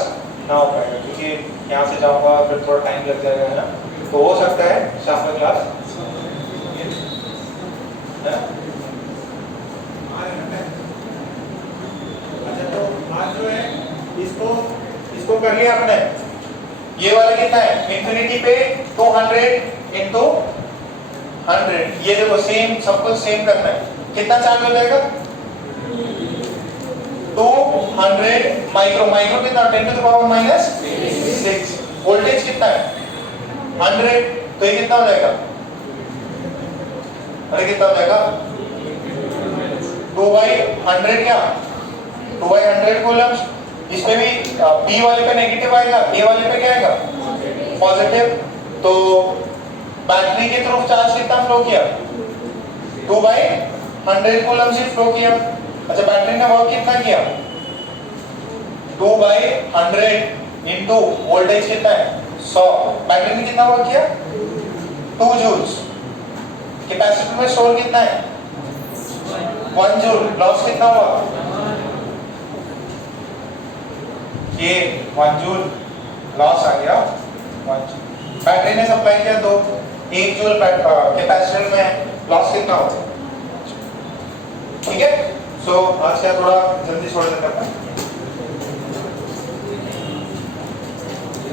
ना हो पाएगा, क्योंकि यहाँ से जाऊँगा फिर थोड़ा टाइम लग जाएगा, है ना। तो हो सकता है शाम का क्लास है। अच्छा, तो आज जो है इसको कर लिया आपने। ये वाला कितना है? इंफिनिटी पे 200 इंटू 100। ये देखो सेम, सब कुछ सेम करना है। कितना चार्ज हो जाएगा? 200 माइक्रो कितना? 10⁻⁻6। वोल्टेज कितना है? 100। तो ये कितना हो जाएगा? अरे कितना हो जाएगा? 2/100 क्या? 2/100 कूलम्स। इसमें भी बी वाले पे नेगेटिव आएगा, ए वाले पे क्या आएगा? पॉजिटिव। तो बैटरी के थ्रू चार्ज कितना फ्लो किया? 2/100 कूलम से फ्लो किया। अच्छा, बैटरी ने वर्क कितना किया? 2/100 इंटू वोल्टेज कितना है? 100। बैटरी ने कितना वर्क किया? 2 जूल्स। कैपेसिटर में स्टोर कितना है? 1 जूल। लॉस कितना हुआ? ये 1 जूल लॉस आ गया। 1 जूल बैटरी ने सप्लाई किया, तो 1 जूल कैपेसिटर में लॉस कितना होगा? ठीक है। सो आज क्या थोड़ा जल्दी छोड़ देता था,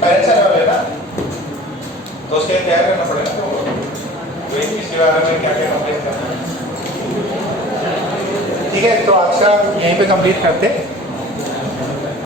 पेरेंट्स आने वाले ना, तो उसके लिए तैयार करना पड़ेगा। उसके बारे में क्या क्या कंप्लीट करना है। ठीक है, तो आज का यहीं पे कंप्लीट करते हैं।